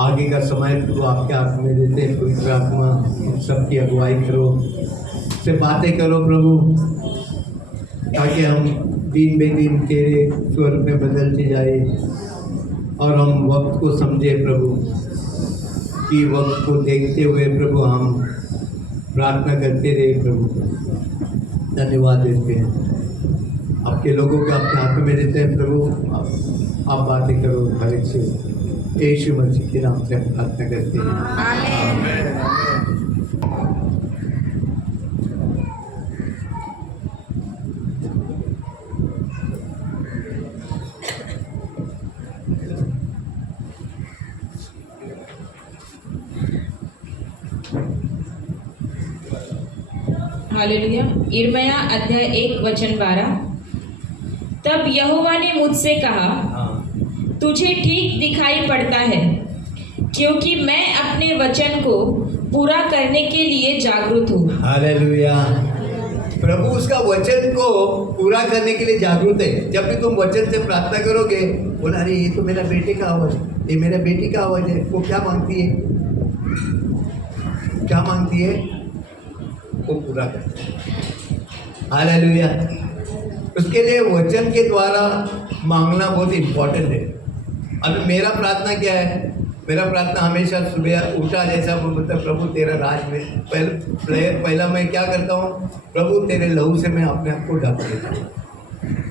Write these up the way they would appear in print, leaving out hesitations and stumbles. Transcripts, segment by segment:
आगे का समय प्रभु आपके हाथ में देते हैं। पवित्र आत्मा सबकी अगुवाई करो, से बातें करो प्रभु, ताकि हम दिन बे दिन तेरे स्वरूप में बदलते जाए और हम वक्त को समझे प्रभु, कि वक्त को देखते हुए प्रभु हम प्रार्थना करते रहे प्रभु। धन्यवाद देते हैं, आपके लोगों को आपके हाथ में देते हैं प्रभु। आप बातें करो धैर्य से, यीशु मसीह के नाम से हम प्रार्थना करते हैं, आमीन। हालेलुया। यिर्मयाह अध्याय 1 वचन 12। तब यहोवा ने मुझसे कहा, हाँ तुझे ठीक दिखाई पड़ता है, क्योंकि मैं अपने वचन को पूरा करने के लिए जागरूक हूँ। हालेलुया। प्रभु उसका वचन को पूरा करने के लिए जागरूक है। जब भी तुम वचन से प्रार्थना करोगे, बोला अरे ये तो मेरा बेटे का आवाज है, ये मेरे बेटी का आवाज है, वो क्या मांगती है, क्या मांगती है, वो पूरा करता है। हालेलुया। उसके लिए वचन के द्वारा मांगना बहुत इम्पोर्टेंट है। अब मेरा प्रार्थना क्या है, मेरा प्रार्थना हमेशा सुबह उठा जैसा मतलब प्रभु तेरा राज में पहला मैं क्या करता हूँ, प्रभु तेरे लहू से मैं अपने आप को ढक देता हूँ,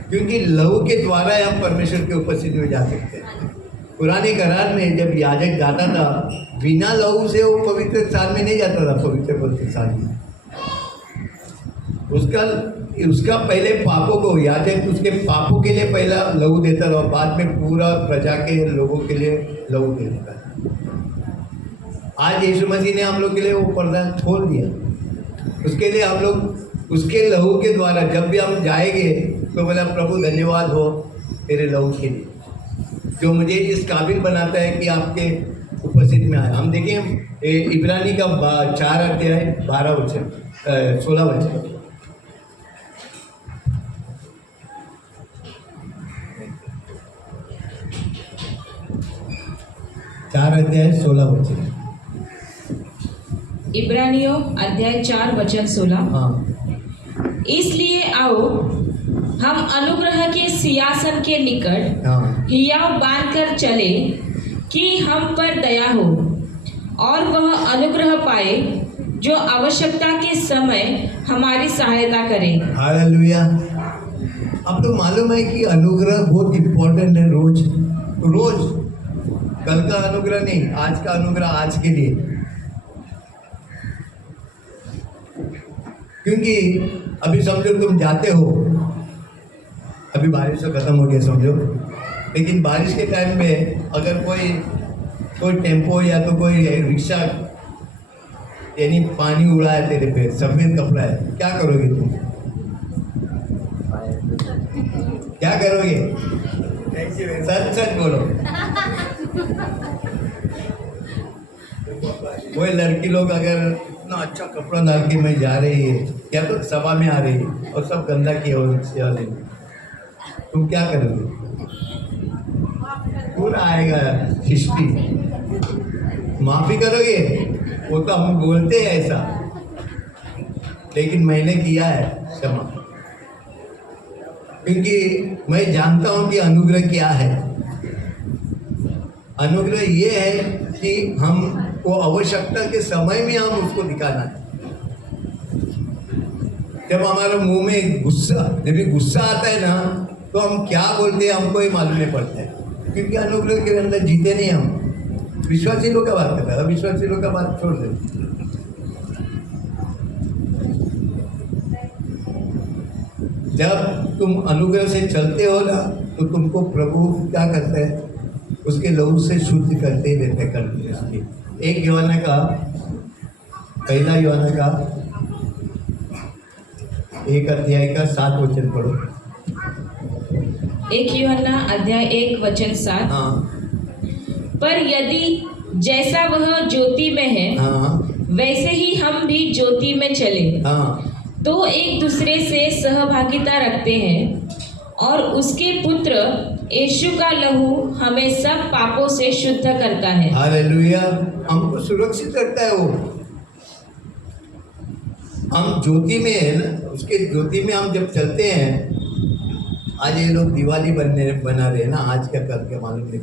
क्योंकि लहू के द्वारा ही हम परमेश्वर के उपस्थिति में जा सकते हैं। पुराने करार में जब याजक जाता था, बिना लहू से वो पवित्र स्थान में नहीं जाता था। पवित्र स्थान में उसका पहले पापों को, याजक उसके पापों के लिए पहला लहू देता था, बाद में पूरा प्रजा के लोगों के लिए लहू देता था। आज यीशु मसीह ने हम लोग के लिए वो पर्दा खोल दिया। उसके लिए हम लोग उसके लहू के द्वारा जब भी हम जाएंगे तो बोला प्रभु धन्यवाद हो तेरे लहू के लिए, जो मुझे इस काबिल बनाता है कि आपके उपस्थित में आए। हम देखें इब्रानी का 4 अध्याय 12 वचन 16 वचन। 4 अध्याय 16 वचन। इब्रानियों अध्याय 4 वचन 16। हाँ इसलिए आओ हम अनुग्रह के सिंहासन के निकट हाँ हियाव बांधकर चले कि हम पर दया हो और वह अनुग्रह पाए जो आवश्यकता के समय हमारी सहायता करे। हालेलुया। अब तो मालूम है कि अनुग्रह बहुत इम्पोर्टेंट है। रोज रोज, कल का अनुग्रह नहीं, आज का अनुग्रह आज के लिए, क्योंकि अभी समझो तुम जाते हो, अभी बारिश तो खत्म हो गया समझो, लेकिन बारिश के टाइम में अगर कोई टेम्पो या तो कोई रिक्शा यानी पानी उड़ा है तेरे पे, सफेद कपड़ा है, क्या करोगे तुम, क्या करोगे, सच सच बोलो। कोई लड़की लोग अगर इतना अच्छा कपड़ा डाल के मैं जा रही है या तो सभा में आ रही है और सब गंदा किया हो, तुम क्या करोगे, पूरा आएगा हिस्ट्री, माफी करोगे, वो तो हम बोलते हैं ऐसा, लेकिन मैंने किया है क्षमा, क्योंकि मैं जानता हूं कि अनुग्रह क्या है। अनुग्रह ये है कि हम को आवश्यकता के समय में हम उसको दिखाना है। जब हमारे मुंह में गुस्सा, जब भी गुस्सा आता है ना, तो हम क्या बोलते हैं हमको ही मालूम नहीं पड़ता है, क्योंकि अनुग्रह के अंदर जीते नहीं हम। विश्वासी लोग का बात करता है, अविश्वासी लोग का बात छोड़ दे। जब तुम अनुग्रह से चलते हो ना, तो तुमको प्रभु क्या करता है, उसके लहू से शुद्ध करते रहते करते। एक यूहन्ना का, पहला यूहन्ना का 1 अध्याय का 7 वचन पढ़ो। 1 यूहन्ना अध्याय 1 वचन 7। हाँ पर यदि जैसा वह ज्योति में है, हाँ वैसे ही हम भी ज्योति में चले, हाँ तो एक दूसरे से सहभागिता रखते हैं, और उसके पुत्र यीशु का लहू हमें सब पापों से शुद्ध करता है। हालेलुया। हमको सुरक्षित रखता है वो। हम ज्योति में है ना, उसके ज्योति में हम जब चलते हैं। आज ये लोग दिवाली बना रहे हैं ना, आज क्या कल क्या मालूम नहीं,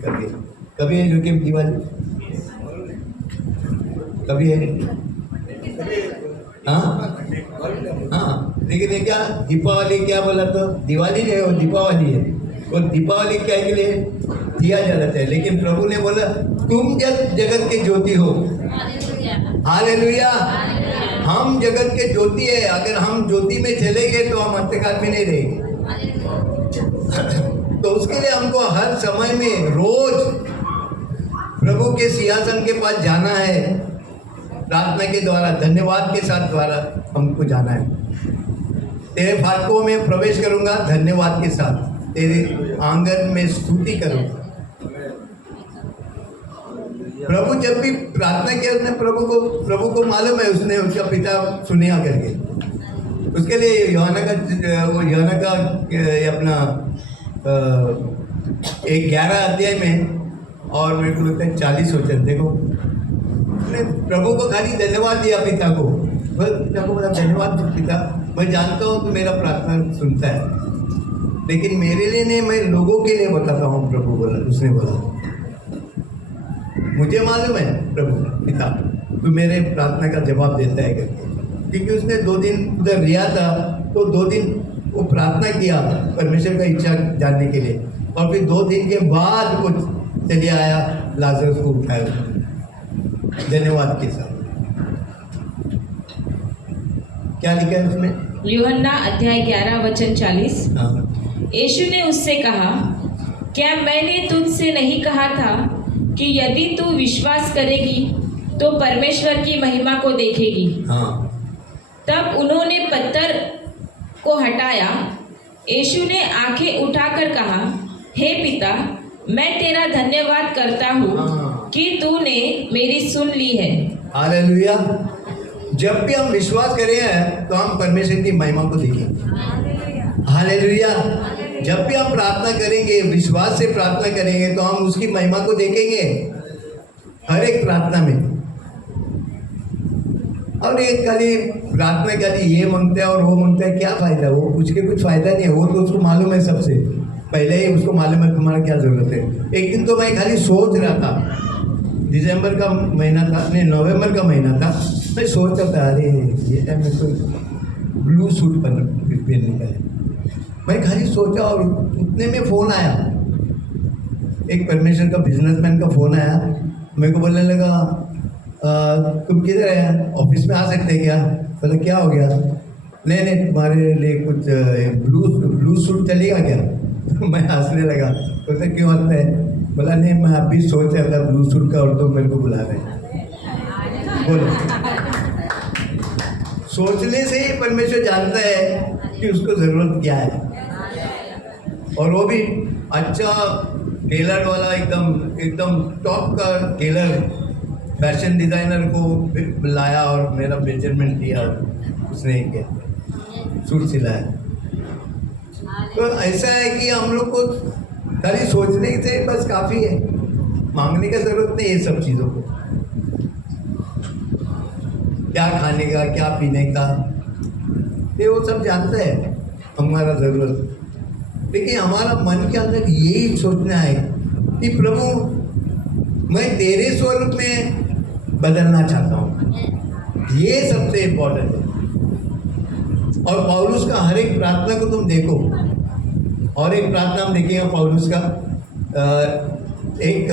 कभी है जो कि दिवाली कभी है, हाँ हाँ, लेकिन ये क्या दीपावली, क्या बोला तो दिवाली नहीं है, वो दीपावली है। वो दीपावली क्या के लिए दिया जाता है, लेकिन प्रभु ने बोला तुम जगत के ज्योति हो। हालेलुया। हम जगत के ज्योति है। अगर हम ज्योति में चले गए तो हम अंधकार में नहीं रहेंगे। तो उसके लिए हमको हर समय में रोज प्रभु के सिंहासन के पास जाना है, प्रार्थना के द्वारा, धन्यवाद के साथ द्वारा हमको जाना है। तेरे फाटकों में प्रवेश करूंगा धन्यवाद के साथ, तेरे आंगन में स्तुति करूंगा। प्रभु जब भी प्रार्थना किया उसने प्रभु को मालूम है उसने उसका पिता सुनेगा करके। उसके लिए यूहन्ना का अपना 11 अध्याय में और मेरे को लगता है 40 वचन देखो, उसने प्रभु को खाली धन्यवाद दिया पिता को। पिता को बोला धन्यवाद पिता, मैं जानता हूँ कि मेरा प्रार्थना सुनता है, लेकिन मेरे लिए नहीं, मैं लोगों के लिए बताता हूँ। प्रभु बोला, उसने बोला मुझे मालूम है प्रभु पिता तू मेरे प्रार्थना का जवाब देता है करके, क्योंकि उसने 2 दिन उधर रिया था, तो 2 दिन वो प्रार्थना किया परमेश्वर का इच्छा जानने के लिए, और फिर 2 दिन के बाद वो चले आया, लाजरस को उठाया धन्यवाद के साथ। क्या लिखा है उसमें? यूहन्ना अध्याय 11 वचन 40। हाँ। यीशु ने उससे कहा, क्या मैंने तुझसे नहीं कहा था कि यदि तू विश्वास करेगी तो परमेश्वर की महिमा को देखेगी? हाँ। तब उन्होंने पत्थर को हटाया। यीशु ने आंखें उठाकर कहा, हे पिता, मैं तेरा धन्यवाद करता हूँ हाँ। कि तूने मेरी सुन ली है। हालेलुया। जब भी हम विश्वास करें तो हम परमेश्वर की महिमा को देखेंगे। हालेलुया। जब भी हम प्रार्थना करेंगे, विश्वास से प्रार्थना करेंगे, तो हम उसकी महिमा को देखेंगे हर एक प्रार्थना में। और एक खाली प्रार्थना खाली ये मांगते हैं और वो मांगते हैं, क्या फायदा? वो कुछ के कुछ फायदा नहीं है। वो तो उसको मालूम है, सबसे पहले ही उसको मालूम है तुम्हारा क्या जरूरत है। एक दिन तो मैं खाली सोच रहा था, दिसंबर का महीना था, नहीं नवंबर का महीना था, मैं सोच रहा था अरे ये टाइम में कोई ब्लू सूट पहनने का है। मैं खाली सोचा और उतने में फ़ोन आया, एक परमेश्वर का बिजनेसमैन का फ़ोन आया। मेरे को बोलने लगा तुम किधर है, ऑफिस में आ सकते क्या? बोला क्या हो गया? नहीं तुम्हारे लिए कुछ ब्लू सूट चलेगा क्या? मैं हंसने लगा। बोलते क्यों हंसते हैं? बोला नहीं मैं अभी सोच रहा था ब्लू सूट का, और तो मेरे को बुला रहे हैं। बोलो, सोचने से ही परमेश्वर जानता है कि उसको ज़रूरत क्या है। और वो भी अच्छा टेलर वाला, एकदम टॉप का टेलर, फैशन डिज़ाइनर को लाया और मेरा मेजरमेंट लिया, उसने क्या सूट सिलाया। तो ऐसा है कि हम लोग को खाली सोचने से बस काफ़ी है, मांगने का ज़रूरत नहीं है सब चीज़ों को। क्या खाने का, क्या पीने का, ये वो सब जानता है हमारा ज़रूरत। लेकिन हमारा मन के अंदर यही सोचना है कि प्रभु मैं तेरे स्वरूप में बदलना चाहता हूँ। ये सबसे इम्पोर्टेंट है। और पौलुस का हर एक प्रार्थना को तुम देखो, और एक प्रार्थना हम देखेंगे पौलुस का, एक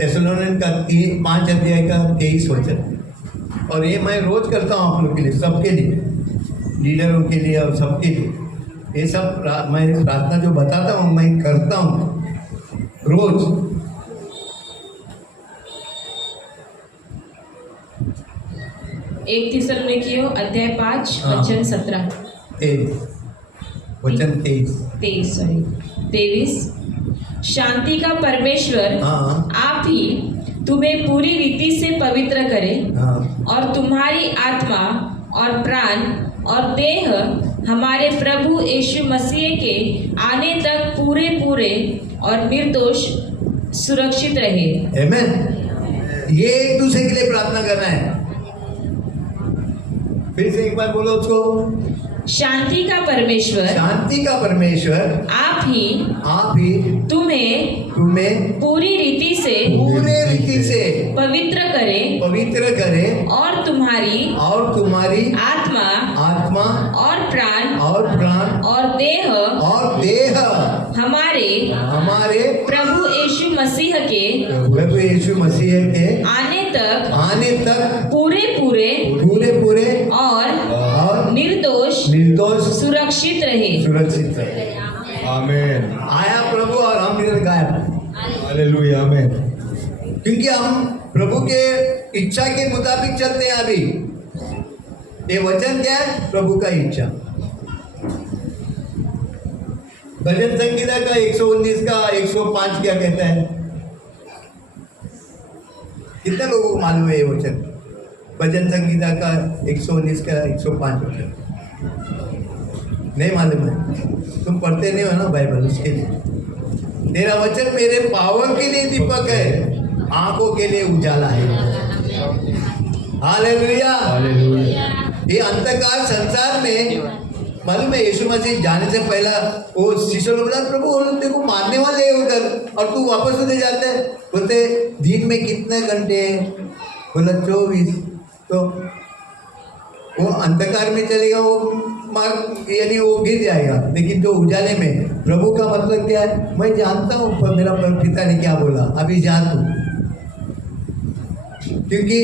थेसलोनियन का 5 अध्याय का 23 वचन। और ये मैं रोज़ करता हूँ आप लोग के लिए, सबके लिए, लीडरों के लिए और सबके लिए। ये सब मैं प्रार्थना जो बताता हूँ मैं करता हूँ रोज़। एक थिस्सलुनीकियों अध्याय 5 वचन 17 वचन 23 शांति का परमेश्वर आप ही तुम्हें पूरी रीति से पवित्र करे, और तुम्हारी आत्मा और प्राण और देह हमारे प्रभु यीशु मसीह के आने तक पूरे पूरे और निर्दोष सुरक्षित रहे। आमीन। ये एक दूसरे के लिए प्रार्थना करना है। फिर से एक बार बोलो उसको, शांति का परमेश्वर आप ही तुम्हें पूरी रीति से पवित्र करे, और तुम्हारी आत्मा और प्राण और देह हमारे प्रभु यीशु मसीह के आने तक पूरे पूरे और निर्दोष सुरक्षित रहे। आमीन। आया प्रभु और हम इधर गायब। हालेलुया, आमीन। क्योंकि हम प्रभु के इच्छा के मुताबिक चलते हैं। अभी ये वचन क्या है? प्रभु का इच्छा। भजन संगीता का 119 का 105 क्या कहता है? कितने लोगों को मालूम है ये वचन? भजन संगीता का 119 का 105 वचन नहीं मालूम है? तुम पढ़ते नहीं हो ना बाइबल, उसके लिए। तेरा वचन मेरे पाँव के लिए दीपक है, आंखों के लिए उजाला है। हालेलुया। ये अंधकार संसार में मालूम है, यीशु मसीह जाने से पहला वो शिष्यों ने बोला, प्रभु वो लोग देखो मारने वाले हैं उधर, और तू वापस उधर जाते है। बोलते दिन में कितने घंटे? बोला 24। तो वो अंधकार में चलेगा, वो मार यानी वो गिर जाएगा। लेकिन जो उजाले में, प्रभु का मतलब क्या है? मैं जानता हूँ पर मेरा पिता ने क्या बोला, अभी जा तू, क्योंकि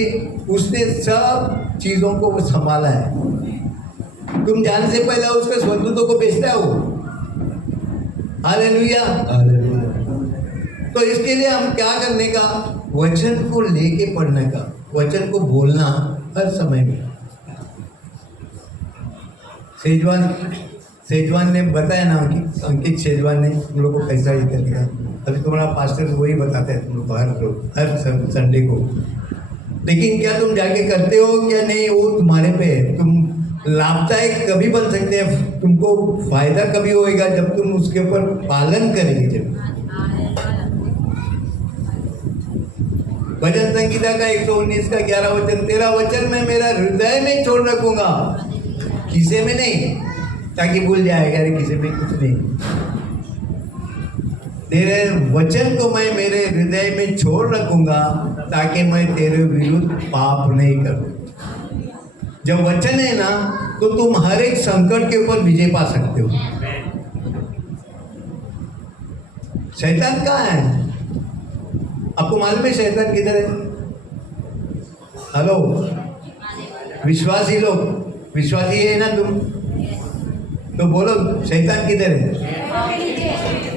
उसने सब चीज़ों को वो संभाला है। तुम जाने से पहले उसके स्वर्गदूतों को भेजता है वो। हालेलुया। तो इसके लिए हम क्या करने का? वचन को लेके पढ़ने का, वचन को बोलना हर समय में। सेजवान ने बताया ना कि अंकित सेजवान ने तुम लोग को कैसा ही कर दिया। अभी तुम्हारा पास्टर वही बताते हैं तुम लोग हर संडे को। लेकिन क्या तुम जाके करते हो क्या नहीं, वो तुम्हारे पे है। तुम लाभदायक कभी बन सकते हैं, तुमको फायदा कभी होएगा जब तुम उसके ऊपर पालन करेंगे। जब भजन संगीता का 119 का 11 वचन, तेरा वचन मैं मेरा हृदय में छोड़ रखूंगा, किसे में नहीं, ताकि भूल जाएगा अरे किसे में कुछ नहीं। तेरे वचन को मैं मेरे हृदय में छोड़ रखूंगा ताकि मैं तेरे विरुद्ध पाप नहीं करूं। जब वचन है ना तो तुम हर एक संकट के ऊपर विजय पा सकते हो। शैतान कहाँ है? आपको मालूम है शैतान किधर है? हेलो विश्वासी लोग, विश्वासी है ना तुम? तो बोलो शैतान किधर है?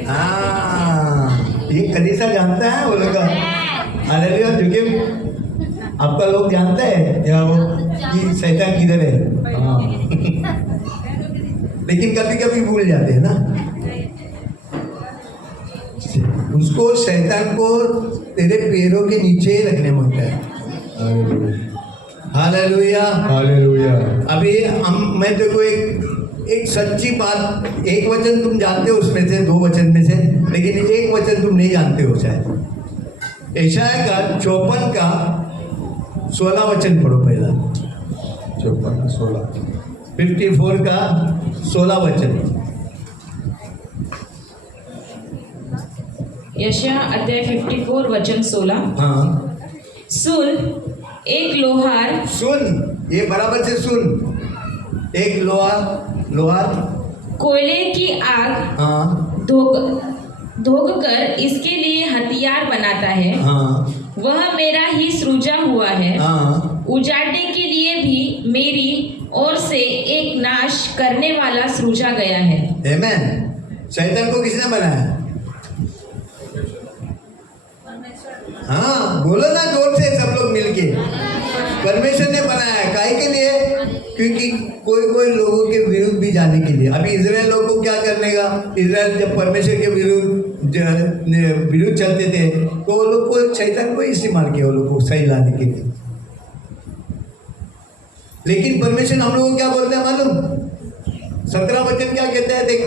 हाँ, ये कलीसिया जानता है वो लोग का। हालेलुया। क्योंकि आपका लोग जानते हैं क्या वो कि शैतान किधर है? हाँ। लेकिन कभी कभी भूल जाते हैं ना। उसको शैतान को तेरे पैरों के नीचे ही रखने मांगता है। हालेलुया। हालेलुया। अभी मैं देखो एक सच्ची बात, एक वचन तुम जानते हो उसमें से, 2 वचन में से, लेकिन एक वचन तुम नहीं जानते हो शायद। यशायाह का 54 का 16 वचन पढ़ो पहला। 54 का 16, 54 का 16 वचन। यशायाह अध्याय 54 वचन 16। हाँ सुन, एक लोहार, सुन, ये बराबर से सुन। एक लोहार कोयले की आग हाँ धोख कर इसके लिए हथियार बनाता है। हाँ वह मेरा ही सृजा हुआ है। हाँ, उजाड़ने के लिए भी मेरी ओर से एक नाश करने वाला सृजा गया है। आमेन। शैतान को किसने बनाया? हाँ बोलो ना जोर से सब लोग मिलके। परमेश्वर ने बनाया काहे के लिए? क्योंकि कोई लोगों के विरुद्ध भी जाने के लिए। अभी इजराइल लोगों को क्या करने का? इजराइल जब परमेश्वर के विरुद्ध चलते थे तो वो लोग को शैतान को इस्तेमाल किया वो लोग को सही लाने के लिए। लेकिन परमेश्वर हम लोगों को क्या बोलते हैं मालूम? 17 वचन क्या कहते हैं देख।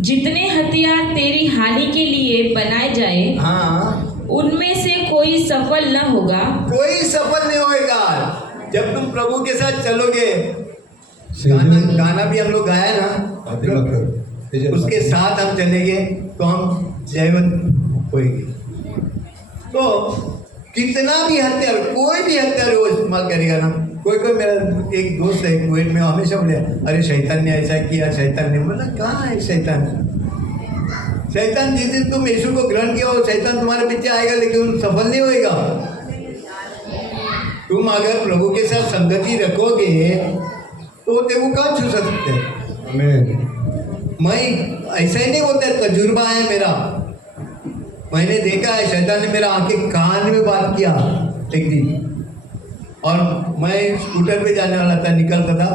जितने हथियार तेरी हानि के लिए बनाए जाए, हाँ, उनमें से कोई सफल न होगा। कोई सफल नहीं होएगा। जब तुम प्रभु के साथ चलोगे, गाना भी हम लोग गाया ना, उसके साथ हम चलेंगे तो हम जयवंत होएंगे। तो कितना भी हथियार, कोई भी हथियार वो इस्तेमाल करेगा ना। कोई मेरा एक दोस्त है कुवैत में, हमेशा बोले अरे शैतान ने ऐसा किया, शैतान ने। बोला कहाँ है शैतान? शैतान जिस दिन तुम यीशु को ग्रहण किया हो, शैतान तुम्हारे पीछे आएगा लेकिन सफल नहीं होएगा। तुम अगर प्रभु के साथ संगति रखोगे तो देखो कहाँ छू सकते हैं। मैं ऐसा ही नहीं बोलता, तजुर्बा है मेरा। मैंने देखा है, शैतान ने मेरा आंखें कान में बात किया एक दिन, और मैं स्कूटर पे जाने वाला था, निकलता था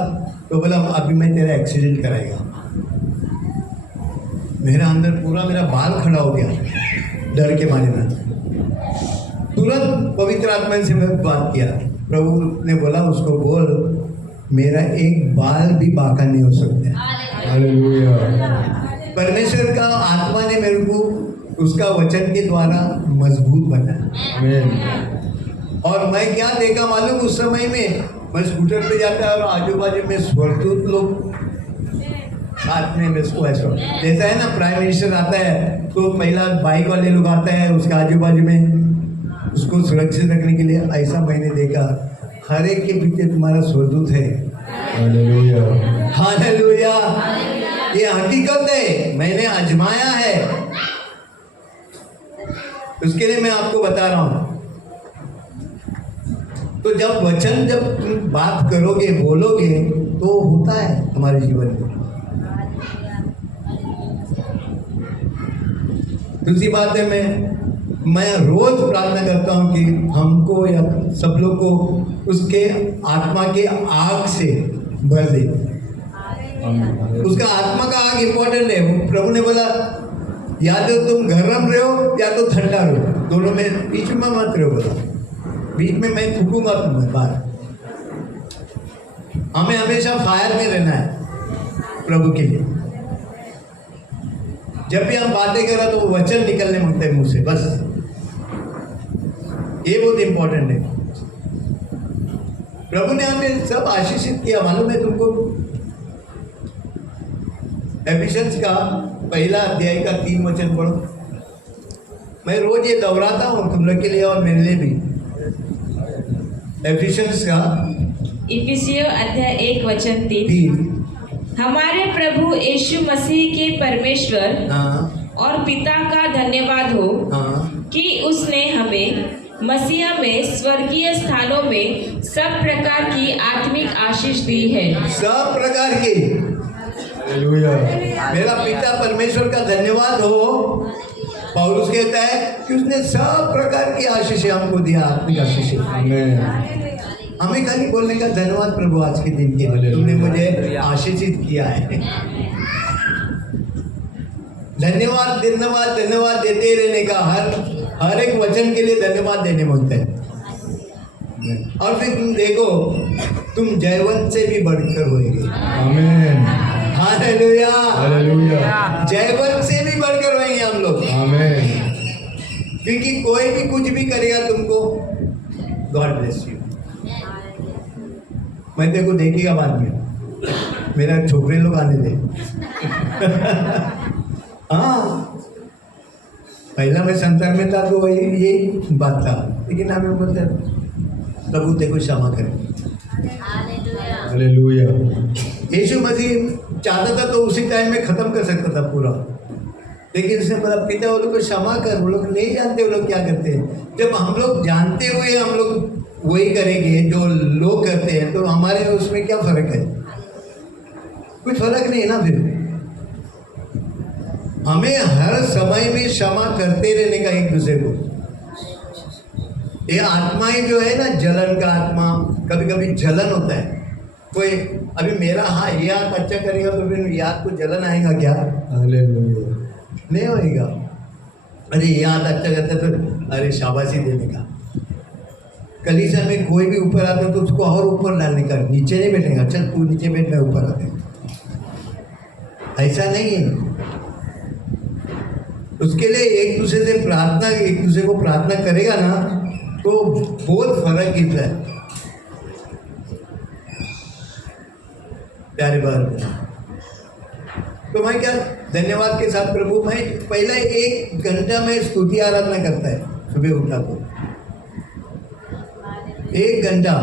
तो बोला अभी मैं तेरा एक्सीडेंट कराएगा। मेरा अंदर पूरा मेरा बाल खड़ा हो गया डर के मारे में। तुरंत पवित्र आत्मा से मैं बात किया, प्रभु ने बोला उसको बोल मेरा एक बाल भी बाका नहीं हो सकता। हालेलुया। परमेश्वर का आत्मा ने मेरे को उसका वचन के द्वारा मजबूत बनाया। आमीन। और मैं क्या देखा मालूम, उस समय में मैं स्कूटर पे जाता और आजू बाजू में स्वर्गदूत लोग साथ में इसको ऐसा जैसा है ना, प्राइम मिनिस्टर आता है तो पहला बाइक वाले लोग आता है उसके आजू बाजू में उसको सुरक्षित रखने के लिए, ऐसा मैंने देखा हर एक के पीछे तुम्हारा स्वर्गदूत है। Hallelujah, hallelujah. ये हकीकत है, मैंने आजमाया है, उसके लिए मैं आपको बता रहा हूं। तो जब वचन जब तुम बात करोगे बोलोगे तो होता है हमारे जीवन में। दूसरी बात है, मैं रोज प्रार्थना करता हूँ कि हमको या सब लोग को उसके आत्मा के आग से भर दे। उसका आत्मा का आग इम्पोर्टेंट है। प्रभु ने बोला या तो तुम गर्म रहो या तो ठंडा रहो, दोनों में बीच में मत रहो। बोला बीच में मैं थूकूंगा तुम्हें बाहर। हमें हमेशा फायर में रहना है प्रभु के लिए। जब भी हम बातें कर रहे तो वो वचन निकलने मांगते हैं मुंह से, बस ये बहुत इंपॉर्टेंट है। प्रभु ने हमें सब आशीषित किया, मालूम है तुमको। एफिशिएंस का पहला अध्याय का 3 वचन पढ़ो। मैं रोज ये दोहराता हूँ तुम लोग के लिए और मेरे लिए भी। एफिशिएंस का इफिसियों अध्याय 1 वचन 3। हमारे प्रभु यीशु मसीह के परमेश्वर और पिता का धन्यवाद हो कि उसने हमें मसीह में स्वर्गीय स्थानों में सब प्रकार की आत्मिक आशीष दी है। सब प्रकार की। हालेलुया। मेरा पिता परमेश्वर का धन्यवाद हो। पौलुस कहता है कि उसने सब प्रकार की आशीष हमको दिया, आत्मिक आशीष। हमें खाली बोलने का धन्यवाद प्रभु आज के दिन के लिए तुमने मुझे आशीषित किया है। धन्यवाद धन्यवाद धन्यवाद देते रहने का, हर एक वचन के लिए धन्यवाद देने मांगते हैं। और फिर तुम देखो तुम जयवंत से भी बढ़कर होएंगे। आमीन। Hallelujah, hallelujah. जयवंत से भी बढ़कर होएंगे हम लोग। आमीन। क्योंकि कोई भी कुछ भी करेगा तुमको, गॉड ब्लेस यू। मैं तेरे को देखेगा बाद में, मेरा छोकरे लोग आने दे। हाँ, पहला मैं संसार में था तो ये बात था, लेकिन हमें बोलते प्रभु तेरे को क्षमा करे। हालेलुया। यीशु मसीह चाहता था तो उसी टाइम में खत्म कर सकता था पूरा, लेकिन उसने बोला पिता वो लोग को क्षमा कर, वो लोग नहीं जानते वो लोग क्या करते हैं। जब हम लोग जानते हुए हम लोग वही करेंगे जो लोग करते हैं तो हमारे उसमें क्या फर्क है? कुछ फर्क नहीं है ना। फिर हमें हर समय में क्षमा करते रहने का एक दूसरे को। ये आत्माएं जो है ना, जलन का आत्मा, कभी कभी जलन होता है। कोई अभी मेरा हाँ ये हाथ अच्छा करेगा तो फिर याद को जलन आएगा क्या? हालेलुया। नहीं होएगा। अरे ये हाथ अच्छा करता है तो अरे शाबाशी देने का। कलीसिया में कोई भी ऊपर आता है तो उसको और ऊपर डालने का, नीचे नहीं बैठेगा, चल तू नीचे बैठ मैं ऊपर आते। ऐसा नहीं है। उसके लिए एक दूसरे से प्रार्थना, एक दूसरे को प्रार्थना करेगा ना तो बहुत फर्क गिरता है। प्यारे बार तो मैं क्या धन्यवाद के साथ प्रभु, मैं पहला 1 घंटा में स्तुति आराधना करता है सुबह उठा तो 1 घंटा।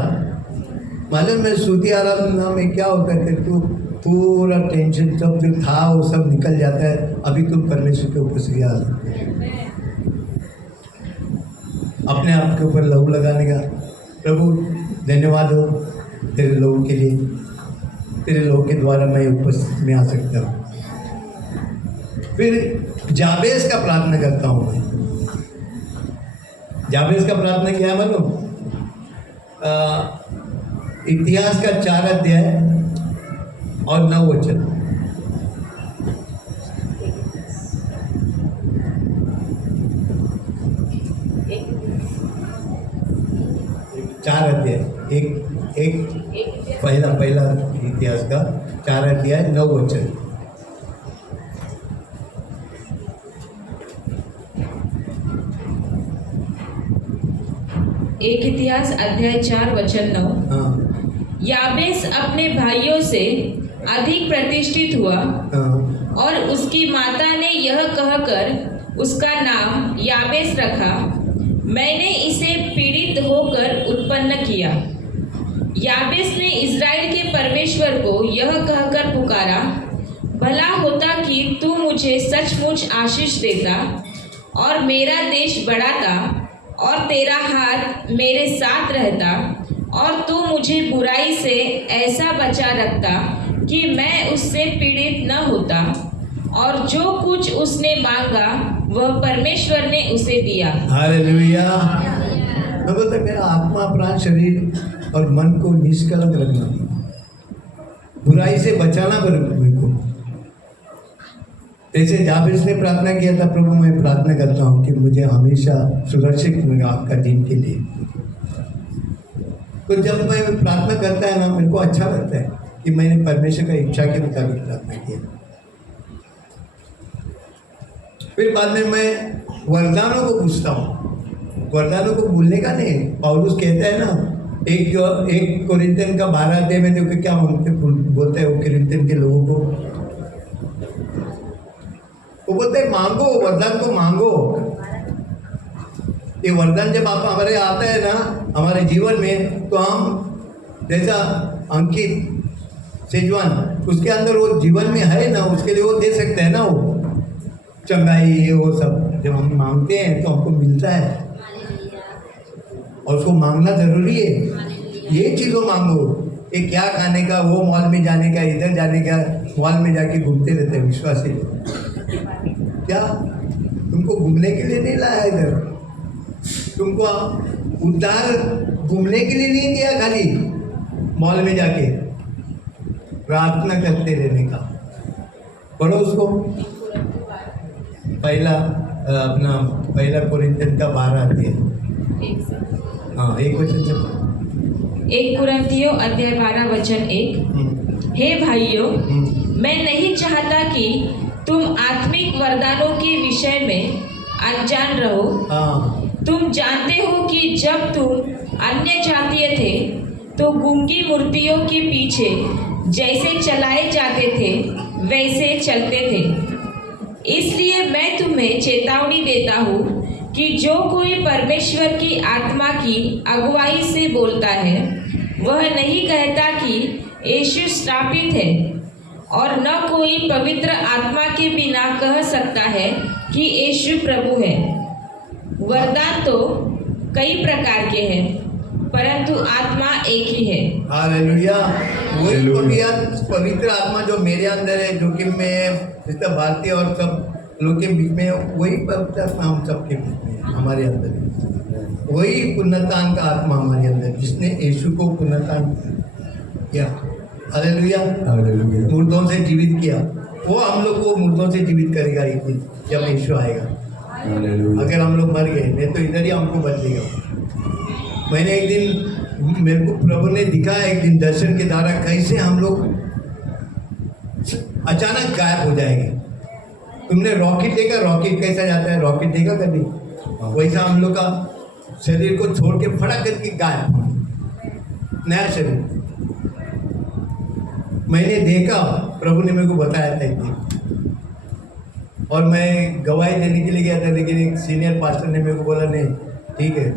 मालूम है स्तुति आराधना में क्या होता है, तो पूरा टेंशन सब जो था वो सब निकल जाता है। अभी तुम परमेश्वर के ऊपर से आ सकते हैं, अपने आप के ऊपर लहू लगाने का। प्रभु धन्यवाद हो तेरे लोगों के लिए, तेरे लोगों के द्वारा मैं उपस्थित में आ सकता हूँ। फिर जाबेज का प्रार्थना करता हूँ मैं। जाबेज का प्रार्थना क्या है मालूम? इतिहास का 4 अध्याय और 9 वचन। 4 अध्याय, एक पहला इतिहास का 4 अध्याय 9 वचन। एक इतिहास अध्याय 4 वचन 9। हाँ याबेस अपने भाइयों से अधिक प्रतिष्ठित हुआ हाँ और उसकी माता ने यह कहकर उसका नाम याबेस रखा, मैंने इसे पीड़ित होकर उत्पन्न किया। याबेस ने इज़राइल के परमेश्वर को यह कहकर पुकारा, भला होता कि तू मुझे सचमुच आशीष देता और मेरा देश बढ़ाता और तेरा हाथ मेरे साथ रहता और तू मुझे बुराई से ऐसा बचा रखता कि मैं उससे पीड़ित न होता। और जो कुछ उसने मांगा वह परमेश्वर ने उसे दिया। हालेलुया। मैं बोलता मेरा आत्मा, प्राण, शरीर और मन को निष्कलंक रखना, बुराई से बचाना मेरे को। जैसे याबेस ने प्रार्थना किया था, प्रभु मैं प्रार्थना करता हूँ कि मुझे हमेशा सुरक्षित मिलेगा आपका दिन के लिए। तो जब मैं प्रार्थना करता है ना, मेरे को अच्छा लगता है कि मैंने परमेश्वर का इच्छा के मुताबिक प्रार्थना किया। फिर बाद में मैं वरदानों को पूछता हूँ। वरदानों को भूलने का नहीं। पौलुस कहता है ना, एक कोरिन्थियन का 12 अध्याय में देखो क्या बोलते हैं वो कोरिन्थियन के लोगों को। वो बोलते हैं मांगो, वरदान को मांगो। ये वरदान जब आप हमारे आता है ना हमारे जीवन में, तो हम जैसा अंकित सेजवान उसके अंदर वो जीवन में है ना, उसके लिए वो दे सकते हैं ना, वो चंगाई ये वो सब जब हम मांगते हैं तो हमको मिलता है। और उसको मांगना जरूरी है। ये चीज़ों मांगो, ये क्या खाने का, वो मॉल में जाने का, इधर जाने का, मॉल में जाके घूमते रहते हैं विश्वास से। क्या तुमको घूमने के लिए नहीं लाया इधर, तुमको उद्धार घूमने के लिए नहीं दिया, खाली मॉल में जाके प्रार्थना करते रहने का। पढ़ो उसको, पहला कोरिन्थियन का 12 अध्याय। हाँ, एक वचन से 1 कुरिन्थियों अध्याय 12 वचन 1। हे भाइयों, मैं नहीं चाहता कि तुम आत्मिक वरदानों के विषय में अनजान रहो। तुम जानते हो कि जब तुम अन्य जातीय थे तो गूंगी मूर्तियों के पीछे जैसे चलाए जाते थे वैसे चलते थे। इसलिए मैं तुम्हें चेतावनी देता हूँ कि जो कोई परमेश्वर की आत्मा की अगुवाई से बोलता है वह नहीं कहता कि यीशु श्रापित है, और न कोई पवित्र आत्मा के बिना कह सकता है कि यीशु प्रभु है। वरदान तो कई प्रकार के हैं परंतु आत्मा एक ही है। हालेलुया। वही पवित्र आत्मा जो मेरे अंदर है, जो कि मैं जितना भारतीय और सब लोग के बीच में, वही पवित्र आत्मा हम सबके बीच में हमारे अंदर है। वही पुनरुत्थान का आत्मा हमारे अंदर, जिसने यीशु को पुनरुत्थान किया। हालेलुया। मुर्दों से जीवित किया, वो हम लोग को मुर्दों से जीवित करेगा एक दिन जब यीशु आएगा। अगर हम लोग मर गए नहीं तो इधर ही हमको बदलेगा। मैंने एक दिन, मेरे को प्रभु ने दिखाया एक दिन दर्शन के द्वारा, कैसे हम लोग अचानक गायब हो जाएंगे। तुमने रॉकेट देखा, रॉकेट कैसा जाता है, रॉकेट देखा कभी? वैसा हम लोग का शरीर को छोड़ के फटक करके गायब, नया शरीर। मैंने देखा, प्रभु ने मेरे को बताया था एक दिन, और मैं गवाही देने के लिए गया था, लेकिन एक सीनियर पास्टर ने मेरे को बोला नहीं ठीक है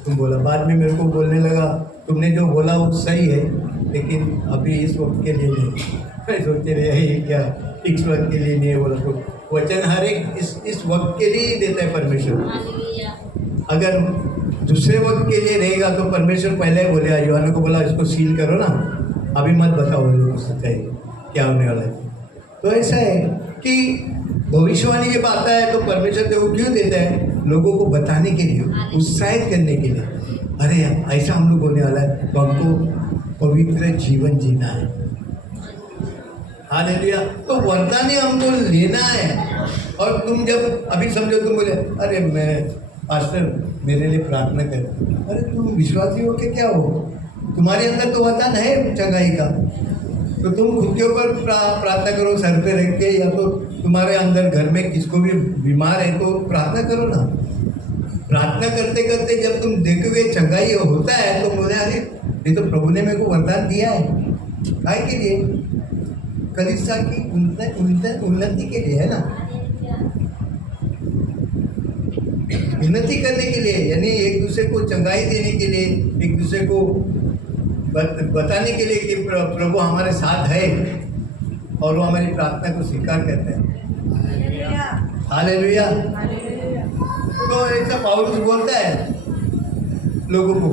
तुम बोला। बाद में मेरे को बोलने लगा, तुमने जो बोला वो सही है, लेकिन अभी इस वक्त के लिए नहीं। मैं सोचते रहे ये क्या, इस वक्त के लिए नहीं है बोला। तो वचन हर एक इस वक्त के लिए ही देता है परमेश्वर। अगर दूसरे वक्त के लिए रहेगा तो परमेश्वर पहले ही बोले, यूहन्ना को बोला इसको सील करो ना, अभी मत बताओ लोगों को सच्चाई क्या होने वाला है। तो ऐसा है कि भविष्यवाणी जब आता है तो परमेश्वर देखो क्यों देता है, लोगों को बताने के लिए, उत्साहित करने के लिए। अरे ऐसा हम लोग होने वाला है, तो हमको पवित्र जीवन जीना है। हालेलुया। तो वरदान हमको लेना है। और तुम जब अभी समझो, तुम बोले अरे मैं पास्टर मेरे लिए प्रार्थना कर। अरे तुम विश्वासी हो कि क्या हो? तुम्हारे अंदर तो वरदान है चंगाई का, तो तुम खुद के ऊपर प्रार्थना करो सर पे रख के, या तो तुम्हारे अंदर घर में किसको भी बीमार है तो प्रार्थना करो ना। प्रार्थना करते करते जब तुम देखोगे चंगाई होता है तो बोले अरे ये तो प्रभु ने मेरे को वरदान दिया है। काय के लिए? कलीसिया की उन्नति के लिए, है ना, उन्नति करने के लिए, यानी एक दूसरे को चंगाई देने के लिए, एक दूसरे को बताने के लिए कि प्रभु हमारे साथ है और वो हमारी प्रार्थना को स्वीकार करते हैं। हालेलुया। तो ऐसा पौलुस बोलता है लोगों को,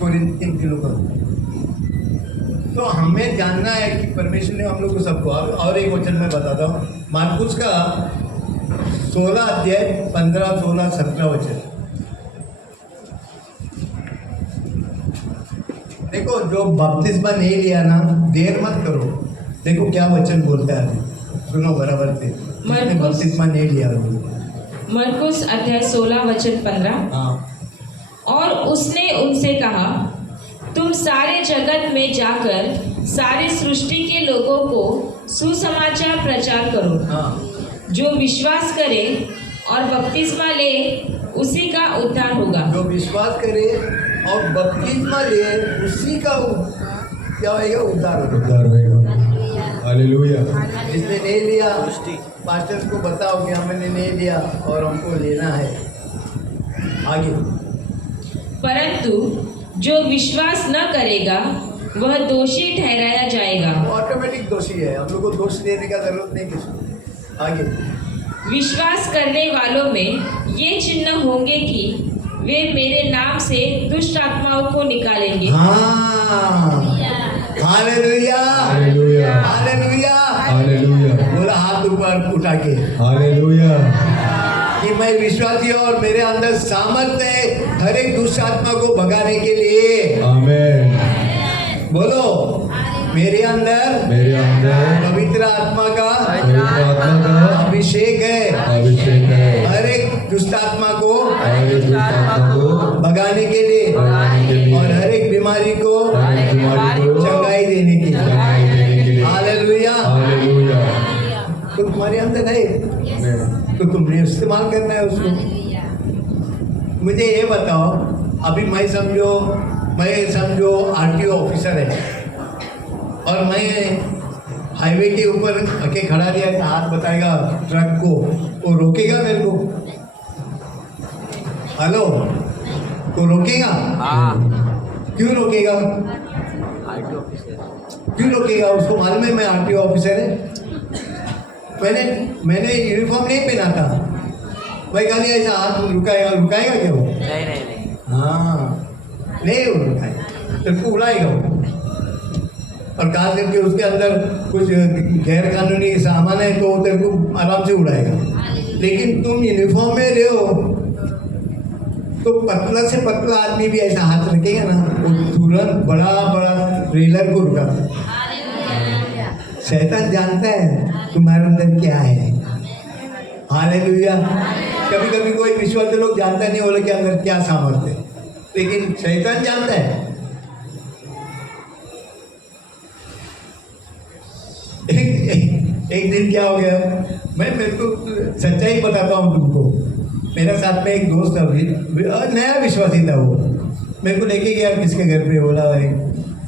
कोरिन्थियों को। तो हमें जानना है कि परमेश्वर ने हम लोग को सबको, और एक वचन मैं बताता हूँ, मार्कुस का 16 अध्याय 15, 16, 17 वचन। देखो, जो बपतिस्मा नहीं लिया ना, देर मत करो। देखो क्या वचन बोलता है, सुनो बराबर से। जिसने बपतिस्मा नहीं लिया, मरकुस अध्याय 16 वचन 15। हाँ। और उसने उनसे कहा, तुम सारे जगत में जाकर सारी सृष्टि के लोगों को सुसमाचार प्रचार करो। हाँ। जो विश्वास करे और बपतिस्मा ले उसी का उद्धार होगा। जो विश्वास करे और बपतिस्मा ले उसी का क्या होगा? उद्धार होगा। हालेलुया। जिसने नहीं लिया, पास्टर को बताओ कि हमने नहीं लिया और हमको लेना है। आगे। परंतु जो विश्वास न करेगा वह दोषी ठहराया जाएगा। ऑटोमेटिक दोषी है, हम लोग को दोष देने का जरूरत नहीं किसी। आगे। विश्वास करने वालों में ये चिन्ह होंगे कि वे मेरे नाम से दुष्ट आत्माओं को निकालेंगे। हाँ, हालेलुया, हालेलुया, हालेलुया, हालेलुया। बोला हाथ ऊपर उठा के, हालेलुया, कि मैं विश्वासी हूं और मेरे अंदर सामर्थ्य है हर एक दुष्ट आत्मा को भगाने के लिए। आमीन। बोलो, मेरे अंदर पवित्र आत्मा का अभिषेक है हर एक दुष्ट आत्मा को भगाने के लिए और हर एक बीमारी को चंगाई देने के लिए। हालेलुया। तो तुम्हारे अंदर है तो तुमने इस्तेमाल करना है उसको। मुझे ये बताओ, अभी मैं समझो आरटीओ ऑफिसर है और मैं हाईवे के ऊपर आके खड़ा दिया, हाथ बताएगा ट्रक को, वो रोकेगा मेरे को? हेलो, वो रोकेगा? क्यों रोकेगा? क्यों रोकेगा? उसको मालूम है मैं आरटीओ ऑफिसर है। मैंने यूनिफॉर्म नहीं पहना था, मैं खाली ऐसा हाथ रुकाएगा क्या वो? नहीं। हाँ, नहीं वो रुकाएगा, तेरे को उड़ाएगा वो। और खास करके उसके अंदर कुछ गैर कानूनी सामान है तो तेरे को आराम से उड़ाएगा। लेकिन तुम यूनिफॉर्म में रहो तो पतला से पतला आदमी भी ऐसा हाथ रखेगा ना, वो तुरंत बड़ा ट्रेलर को रुकाता। शैतान जानता है तुम्हारे अंदर क्या है। हालेलुया। कभी कभी कोई विश्वासी लोग जानता नहीं बोले कि अंदर क्या सामर्थ्य है, लेकिन शैतान जानता है। एक दिन क्या हो गया, मेरे को सच्चाई बताता हूँ तुमको। मेरे साथ में एक दोस्त अभी नया विश्वासी था, वो मेरे को लेके गया किसके घर पे, बोला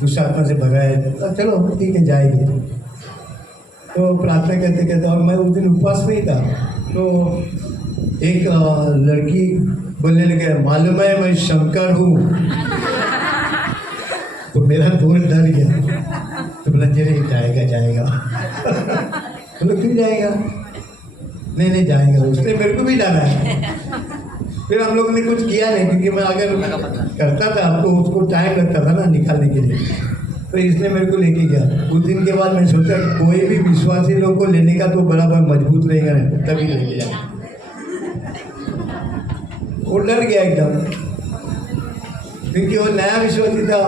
दुष्ट आत्मा से भगा है, तो चलो ठीक है जाएगी। तो प्रार्थना करते करते, और मैं उस दिन उपवास में ही था, तो एक लड़की बोलने लगे, मालूम है मैं शंकर हूँ। तो मेरा दोस्त डर गया, तो बोला चले जाएगा। बोलो क्यों जाएगा? नहीं जाएगा। उसने मेरे को भी डाला है। फिर हम लोगों ने कुछ किया नहीं, क्योंकि मैं अगर करता था तो उसको टाइम लगता था ना निकालने के लिए, तो इसने मेरे को लेके गया। उस दिन के बाद मैं सोचा कि कोई भी विश्वासी लोग को लेने का तो बराबर मजबूत रहेगा, तभी लेके जाए। वो डर गया एकदम, क्योंकि वो नया विश्वासी था।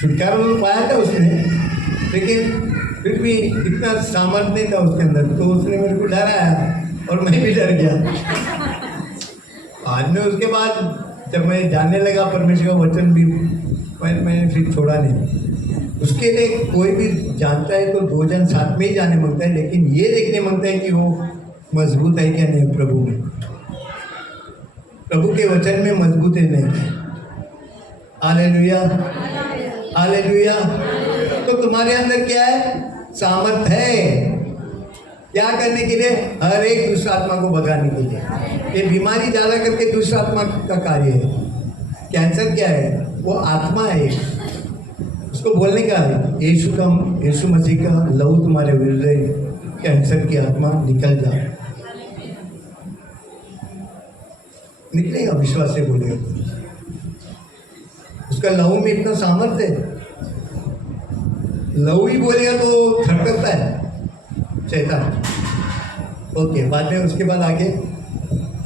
छुटकारा तो पाया था उसने, लेकिन फिर भी इतना सामर्थ्य नहीं था उसके अंदर, तो उसने मेरे को डराया और मैं भी डर गया। बाद में उसके बाद जब मैं जानने लगा परमेश्वर का वचन भी, मैंने फिर छोड़ा नहीं। उसके लिए कोई भी जानता है तो 2 जन साथ में ही जाने मांगता है, लेकिन ये देखने मांगता है कि वो मजबूत है क्या नहीं प्रभु में, प्रभु के वचन में मजबूत है नहीं है। Hallelujah, hallelujah. तो तुम्हारे अंदर क्या है? सामर्थ है क्या करने के लिए? हर एक दुष्ट आत्मा को भगाने के लिए। ये बीमारी ज्यादा करके दुष्ट आत्मा का कार्य है। कैंसर क्या है? वो आत्मा है, उसको बोलने का है यीशु मसीह का लहू तुम्हारे विरुद्ध, कैंसर की आत्मा निकल जा। निकलेगा, विश्वास से बोलेगा। उसका लहू में इतना सामर्थ्य है, लहू ही बोलेगा तो थरकता है शैतान। ओके, बाद में उसके बाद आगे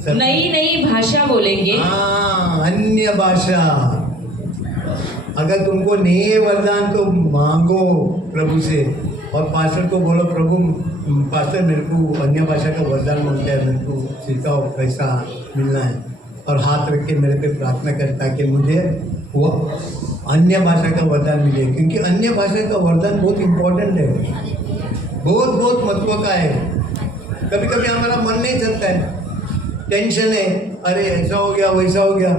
नई नई भाषा बोलेंगे। हाँ, अन्य भाषा। अगर तुमको नहीं है वरदान तो मांगो प्रभु से, और पास्टर को बोलो प्रभु पास्टर मेरे को अन्य भाषा का वरदान मांगता है, मेरे को सिखाओ कैसा मिलना है, और हाथ रख के मेरे पे प्रार्थना कर ताकि मुझे वो अन्य भाषा का वरदान मिले। क्योंकि अन्य भाषा का वरदान बहुत इम्पोर्टेंट है, बहुत बहुत महत्व का है। कभी कभी हमारा मन नहीं चलता है, टेंशन है, अरे ऐसा हो गया वैसा हो गया,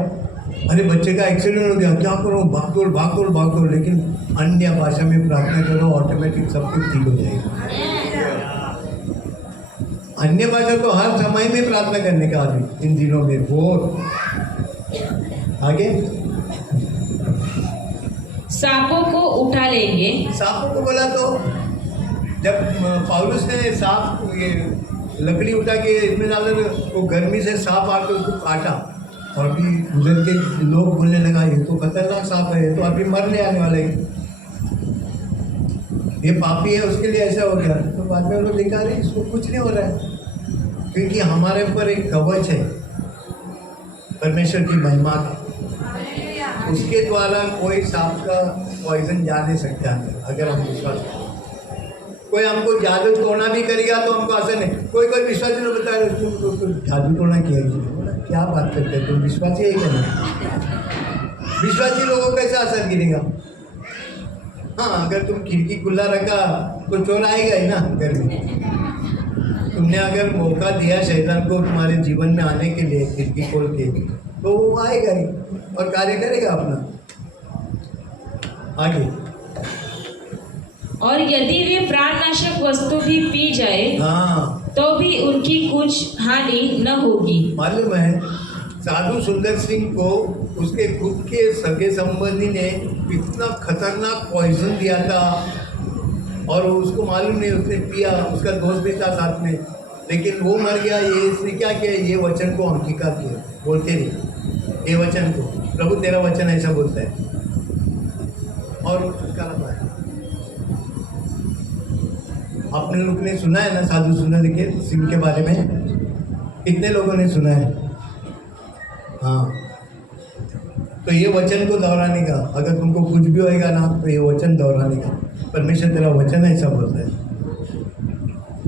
अरे बच्चे का एक्सीडेंट हो गया, क्या करूँ, भागदौड़ भागदौड़ भागदौड़। लेकिन अन्य भाषा में प्रार्थना करो, ऑटोमेटिक सब कुछ ठीक हो जाएगा। अन्य भाषा तो हर समय में प्रार्थना करने का आदमी इन दिनों में बहुत आगे। सांपों को उठा लेंगे। सांपों को बोला तो जब पौलुस ने सांप ये लकड़ी उठा के इसमें डाला, वो गर्मी से सांप आके उसको काटा, और भी उधर के लोग बोलने लगा ये तो खतरनाक सांप है, ये तो अभी मरने आने वाला है, ये पापी है, उसके लिए ऐसा हो गया। तो बाद में उन्होंने देखा रहे इसको कुछ नहीं हो रहा है, क्योंकि हमारे ऊपर एक कवच है परमेश्वर की महिमा का, उसके द्वारा कोई सांप का पॉइजन जा नहीं सकता है अगर हम विश्वास करें। कोई हमको जादू टोना भी करेगा तो हमको असर नहीं। कोई कोई विश्वासी लोग बता रहे तुम जादू टोना किया, क्या बात करते हैं तुम, विश्वासी है क्या नहीं? विश्वासी लोगों को कैसा असर गिरेगा? हाँ, अगर तुम खिड़की खुला रखा तो चोर आएगा ही ना घर में। तुमने अगर मौका दिया शैतान को तुम्हारे जीवन में आने के लिए खिड़की खोल के, तो वो आएगा ही और कार्य करेगा अपना। आगे, और यदि वे प्राणनाशक वस्तु भी पी जाए हाँ, तो भी उनकी कुछ हानि न होगी। मालूम है साधु सुंदर सिंह को उसके खुद के सगे संबंधी ने इतना खतरनाक पॉइजन दिया था, और उसको मालूम नहीं, उसने पिया, उसका दोस्त भी था साथ में, लेकिन वो मर गया। ये इसने क्या किया, ये वचन को अंगीकार किया, बोलते नहीं ये वचन को, प्रभु तेरा वचन ऐसा बोलता है, और उसका लगा है। आपने लोग ने सुना है ना साधु सुंदर सिंह के बारे में? कितने लोगों ने सुना है? हाँ, तो ये वचन को दोहराने का, अगर तुमको कुछ भी होएगा ना तो ये वचन दोहराने का। परमेश्वर तेरा वचन ऐसा बोलता है,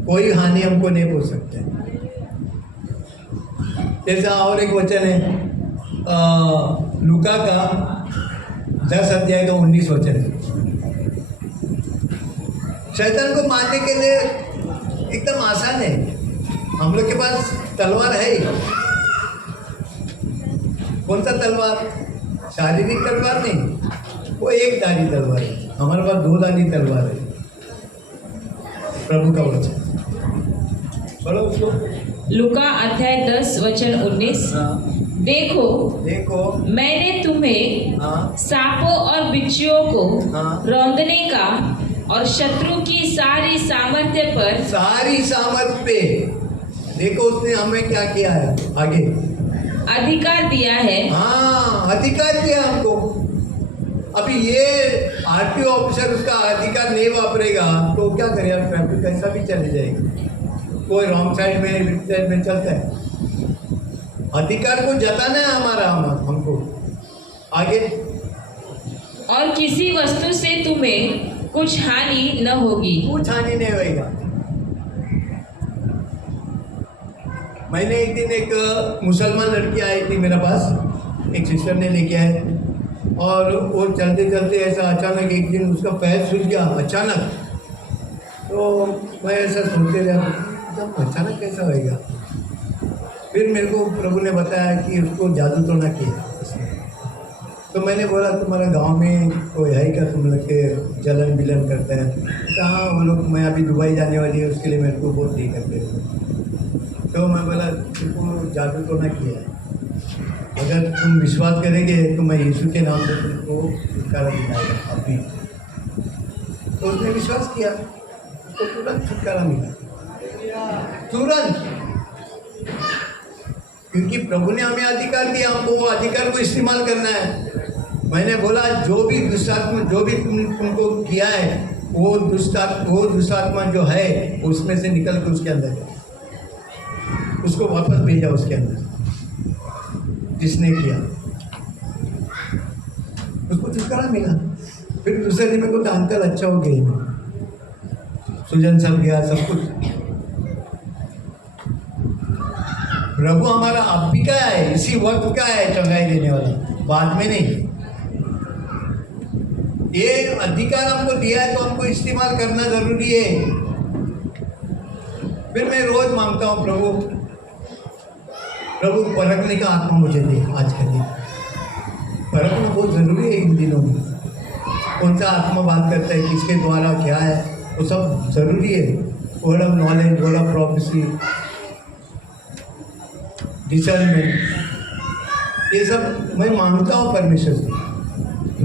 कोई हानि हमको नहीं पहुंच सकता है। जैसा और एक वचन है लूका का 10 अध्याय का 19 वचन है। शैतान को मारने के लिए एकदम आसान है, हम लोग के पास तलवार है ही। कौन सा तलवार? शारीरिक तलवार नहीं, वो एक धारी तलवार है। हमारे पास 2 धारी तलवार है, प्रभु का वचन। बोलो उसको। लूका अध्याय 10 वचन 19। देखो देखो मैंने तुम्हें हाँ, सांपों और बिच्छुओं को हाँ, रौंदने का और शत्रु की सारी सामर्थ्य पर, सारी सामर्थ पे, देखो उसने हमें क्या किया है, आगे अधिकार दिया है। हाँ, अधिकार दिया हमको। अभी ये आरटीओ ऑफिसर उसका अधिकार नहीं वापरेगा तो क्या करेगा? ट्रैफिक कैसा भी चले जाएगा, कोई रॉन्ग साइड में लेफ्ट साइड में चलता है। अधिकार को जताना है हमारा, हमको आगे। और किसी वस्तु से तुम्हें कुछ हानि न होगी। कुछ हानि नहीं होएगा। मैंने एक दिन एक मुसलमान लड़की आई थी मेरे पास, एक सिस्टर ने लेके आए, और वो चलते चलते ऐसा अचानक एक दिन उसका पैर सूज गया अचानक। तो मैं ऐसा सोचते रहा एकदम अचानक कैसा होएगा। फिर मेरे को प्रभु ने बताया कि उसको जादू तो ना किया उसने। तो मैंने बोला तुम्हारा गांव में कोई है क्या, तुम लोग के जलन विलन करते हैं? कहाँ वो लोग, मैं अभी दुबई जाने वाली है, उसके लिए मेरे को बहुत नहीं करते हैं। तो मैं बोला तुमको जादू तो ना किया है, अगर तुम विश्वास करेंगे तो मैं यीशु के नाम से तुमको छुटकारा दिलाएगा अभी। तो उसने विश्वास किया, उसको तुरंत छुटकारा मिला, तुरंत। क्योंकि प्रभु ने हमें अधिकार दिया, हमको वो अधिकार को इस्तेमाल करना है। मैंने बोला जो भी दुष्टात्मा जो भी तुमको किया है, वो दुष्टात्मा जो है उसमें से निकल के उसके अंदर जाए, उसको वापस भेजा उसके अंदर जिसने किया, उसको छुटकारा मिला। फिर दूसरे दिन मेरे को जानकर अच्छा हो गया, सुजन सब गया, सब कुछ। प्रभु हमारा अब भी का है, इसी वक्त का है चंगाई देने वाला, बाद में नहीं। ये अधिकार हमको दिया है तो हमको इस्तेमाल करना जरूरी है। फिर मैं रोज मांगता हूँ प्रभु परखने का आत्मा मुझे दे। आज का दिन परखना बहुत जरूरी है इन दिनों में। कौन सा आत्मा बात करता है, किसके द्वारा क्या है, वो सब जरूरी है। Word of knowledge, word of prophecy, discernment, ये सब मैं मांगता हूँ परमेश्वर से।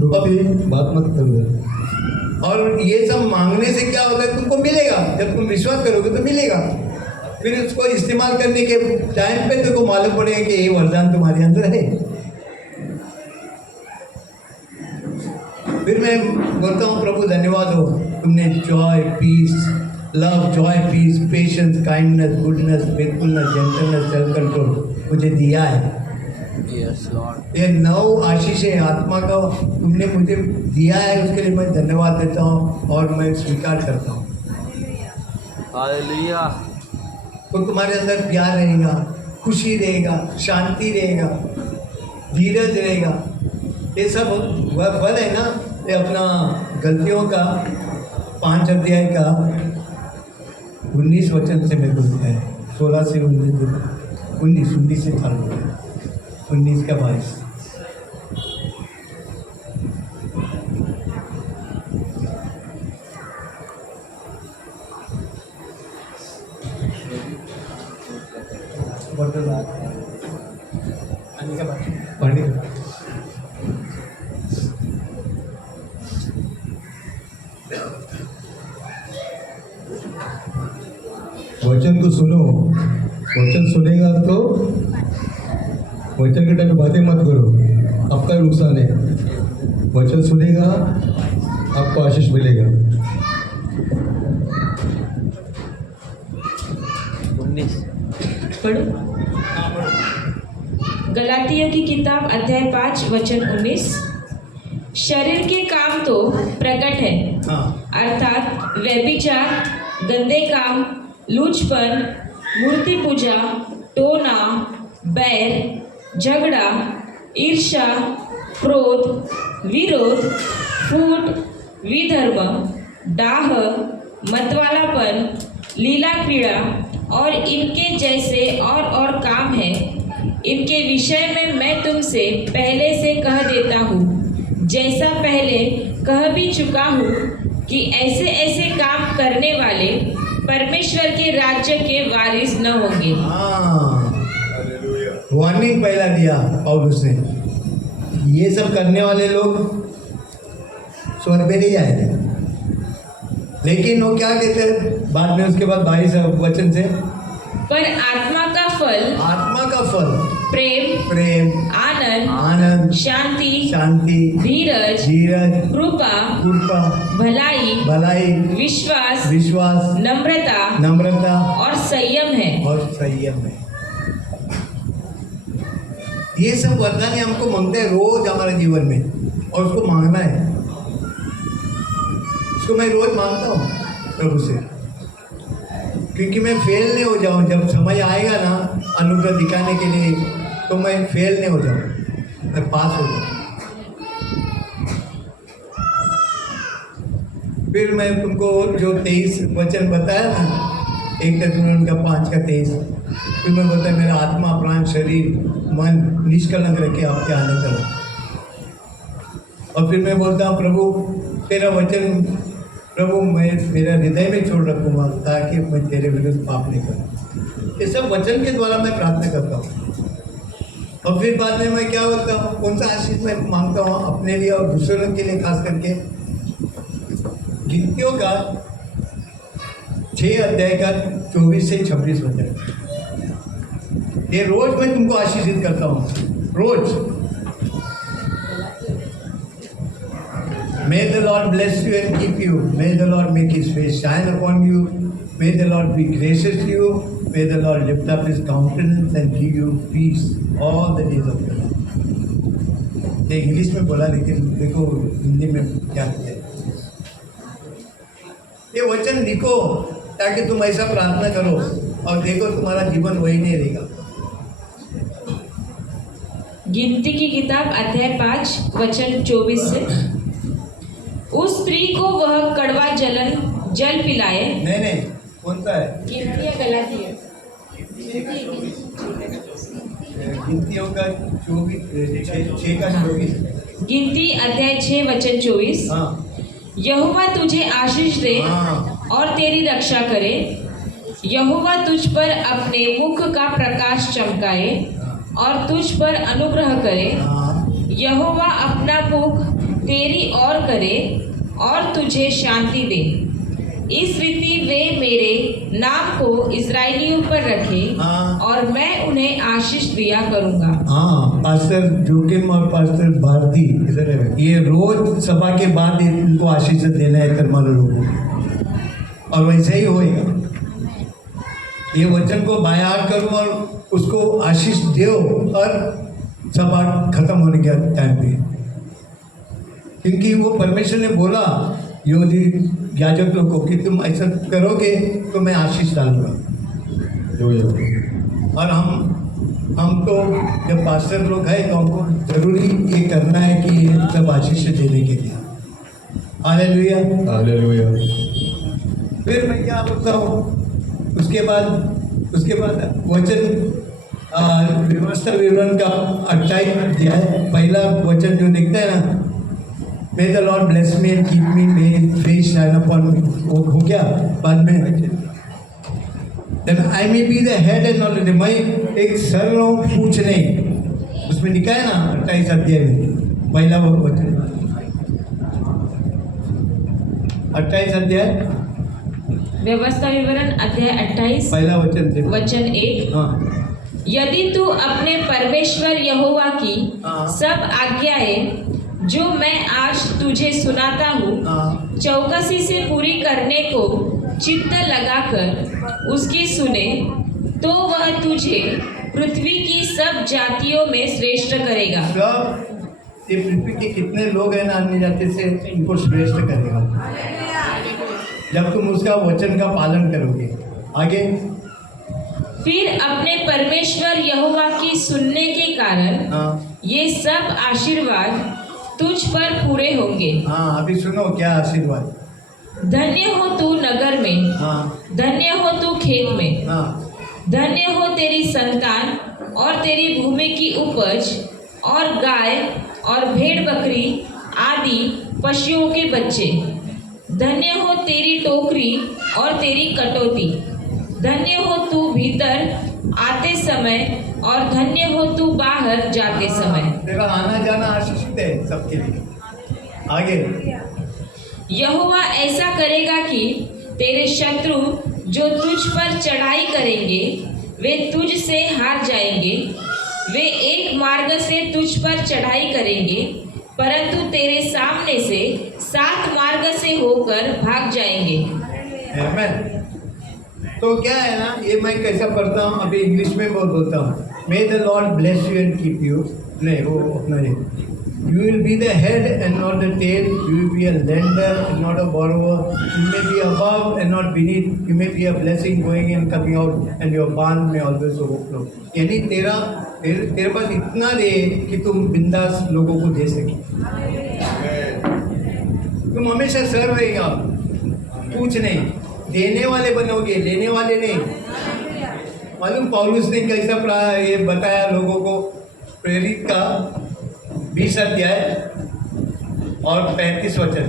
बात मत करो। और ये सब मांगने से क्या होता है, तुमको मिलेगा। जब तुम विश्वास करोगे तो मिलेगा। फिर उसको इस्तेमाल करने के टाइम पे तुमको मालूम पड़ेगा कि ये वरदान तुम्हारे अंदर है। फिर मैं बोलता हूँ प्रभु धन्यवाद हो, तुमने joy, peace, love, joy, peace, patience, kindness, goodness, faithfulness, gentleness, self control मुझे दिया है। Yes Lord. ये 9 आशीष है आत्मा का तुमने मुझे दिया है, उसके लिए मैं धन्यवाद देता हूँ और मैं स्वीकार करता हूँ। हालेलुया। तो तुम्हारे अंदर प्यार रहेगा, खुशी रहेगा, शांति रहेगा, धीरज रहेगा। ये सब वह फल है ना, ये अपना गलतियों का 5 अध्याय का 19 वचन से मेरे को लिखा है, 16 से 19 से चालू है, 19 का 22। पढ़ने का वचन को सुनो, वचन सुनेगा तो वचन के टाइम में बातें मत करो, आपका नुकसान है। वचन सुनेगा आपको आशीष मिलेगा। 19 पढ़ो। गलातियों की किताब अध्याय 5 वचन 19। शरीर के काम तो प्रकट है, अर्थात व्यभिचार, गंदे काम, लूचपन, मूर्ति पूजा, टोना, बैर, झगड़ा, ईर्ष्या, क्रोध, विरोध, फूट, विधर्म, डाह, मतवालापन, लीला क्रीड़ा और इनके जैसे और काम हैं। इनके विषय में मैं तुमसे पहले से कह देता हूँ, जैसा पहले कह भी चुका हूँ, कि ऐसे ऐसे काम करने वाले परमेश्वर के राज्य के वारिस न होंगे। वार्निंग पहला दिया पौलुस ने, ये सब करने वाले लोग स्वर्ग में नहीं जाएंगे। लेकिन वो क्या कहते हैं बाद में, उसके बाद 22 वचन से, पर आत्मा का फल प्रेम, आनंद, शांति, धीरज, कृपा, भलाई, विश्वास, नम्रता और संयम है। ये सब वरदान हमको मांगते हैं रोज हमारे जीवन में, और उसको मांगना है। उसको मैं रोज मांगता हूँ प्रभु से, क्योंकि मैं फेल नहीं हो जाऊँ। जब समय आएगा ना अनुग्रह दिखाने के लिए, तो मैं फेल नहीं हो जाऊँ, मैं पास हो जाऊँ। फिर मैं तुमको जो 23 वचन बताया ना, 1 Thessalonians 5:23, फिर मैं बताया मेरा आत्मा प्राण शरीर मन निष्कलंक रखे आपके आने तक। और फिर मैं बोलता हूँ प्रभु तेरा वचन प्रभु मैं मेरा हृदय में छोड़ रखूँगा ताकि मैं तेरे विरुद्ध पाप नहीं करूँ। ये सब वचन के द्वारा मैं प्रार्थना करता हूँ। और फिर बाद में मैं क्या बोलता हूँ, कौन सा आशीष मैं मांगता हूँ अपने लिए और दूसरों के लिए, खास करके गिनतियों का 6 अध्याय का 24 से 26 वचन। ये रोज मैं तुमको आशीषित करता हूँ, रोज। May the Lord bless you and keep you. May the Lord make His face shine upon you. May the Lord be gracious to you. May the Lord lift up His countenance and give you peace all the days of your life. ये English में बोला, लेकिन देखो हिंदी में क्या कहते हैं। ये वचन लिखो ताकि तुम ऐसा प्रार्थना करो और देखो तुम्हारा जीवन वही नहीं रहेगा। गिनती की किताब अध्याय 5 वचन 24 से, उस स्त्री को वह कड़वा जल पिलाए। नहीं कौन सा है? गिनती गलातिया, गिनतियों का 6 का 24। गिनती अध्याय 6 वचन 24। हाँ। यहोवा तुझे आशीष दे और तेरी रक्षा करे। यहोवा तुझ पर अपने मुख का प्रकाश चमकाए और तुझ पर अनुग्रह करे। यहोवा अपना मुख तेरी ओर करे और तुझे शांति दे। इस रीति वे मेरे नाम को इस्राएलियों पर रखे और मैं उन्हें आशीष दिया करूंगा। हाँ, पास्टर जोकिम और पास्टर भारती इधर है, ये रोज सभा के बाद इनको आशीष देना है कर्मालु लोगों को, और वैसे ही होएगा। ये वचन को बायार करो और उसको आशीष दो और सभा खत्म होने के टाइम पे, क्योंकि वो परमेश्वर ने बोला यहूदी याजक लोग को कि तुम ऐसा करोगे तो मैं आशीष डालूंगा। और हम तो जब पास्टर लोग हैं तो हमको जरूरी ये करना है कि ये सब आशीष देने के लिए। Hallelujah hallelujah. फिर मैं क्या बोलता हूँ, उसके बाद वचन व्यवस्था विवरण का 28 अध्याय पहला वचन जो लिखता है ना, May the Lord bless me and keep me, may His face shine upon me, वो हो गया। बाद में Then I may be the head and not the tail, मैं एक सर हूँ पूछ नहीं, उसमें लिखा है ना 28 अध्याय में पहला वो वचन, 28 अध्याय व्यवस्था विवरण अध्याय 28 पहला वचन 1। हाँ। यदि तू अपने परमेश्वर यहोवा की सब आज्ञाएं जो मैं आज तुझे सुनाता हूँ चौकसी से पूरी करने को चित्त लगाकर उसकी सुने, तो वह तुझे पृथ्वी की सब जातियों में श्रेष्ठ करेगा। सब ये पृथ्वी के कितने लोग हैं ना अन्य जाति से, इनको श्रेष्ठ करेगा जब तुम उसका वचन का पालन करोगे। आगे, फिर अपने परमेश्वर यहोवा की सुनने के कारण ये सब आशीर्वाद तुझ पर पूरे होंगे। हाँ, अभी सुनो क्या आशीर्वाद। धन्य हो तू नगर में, धन्य हो तू खेत में, धन्य हो तेरी संतान और तेरी भूमि की उपज और गाय और भेड़ बकरी आदि पशुओं के बच्चे। धन्य हो तेरी टोकरी और तेरी कटोती। धन्य हो तू भीतर आते समय और धन्य हो तू बाहर जाते समय। तेरा आना जाना आशीषित है सबके लिए। आगे, यहोवा ऐसा करेगा कि तेरे शत्रु जो तुझ पर चढ़ाई करेंगे वे तुझ से हार जाएंगे। वे एक मार्ग से तुझ पर चढ़ाई करेंगे, परंतु तेरे सामने से 7 मार्ग से होकर भाग जाएंगे। आमीन। तो क्या है ना, ये मैं कैसा पढ़ता हूँ, अभी इंग्लिश में बोलता हूँ। May the Lord bless you and keep you. नहीं, वो अपना You will be the head and not the tail. You will be a lender and not a borrower. You may be above and not beneath. You may be a blessing going in, coming out, and your barn may always overflow. यानी तेरे पास इतना दे कि तुम बिंदास लोगों को दे सके। तुम हमेशा सर्व रहेगा, कुछ नहीं, देने वाले बनोगे, लेने वाले नहीं। मालूम पौलुस ने कैसा ये बताया लोगों को, प्रेरित का 20 अध्याय और 35 वचन।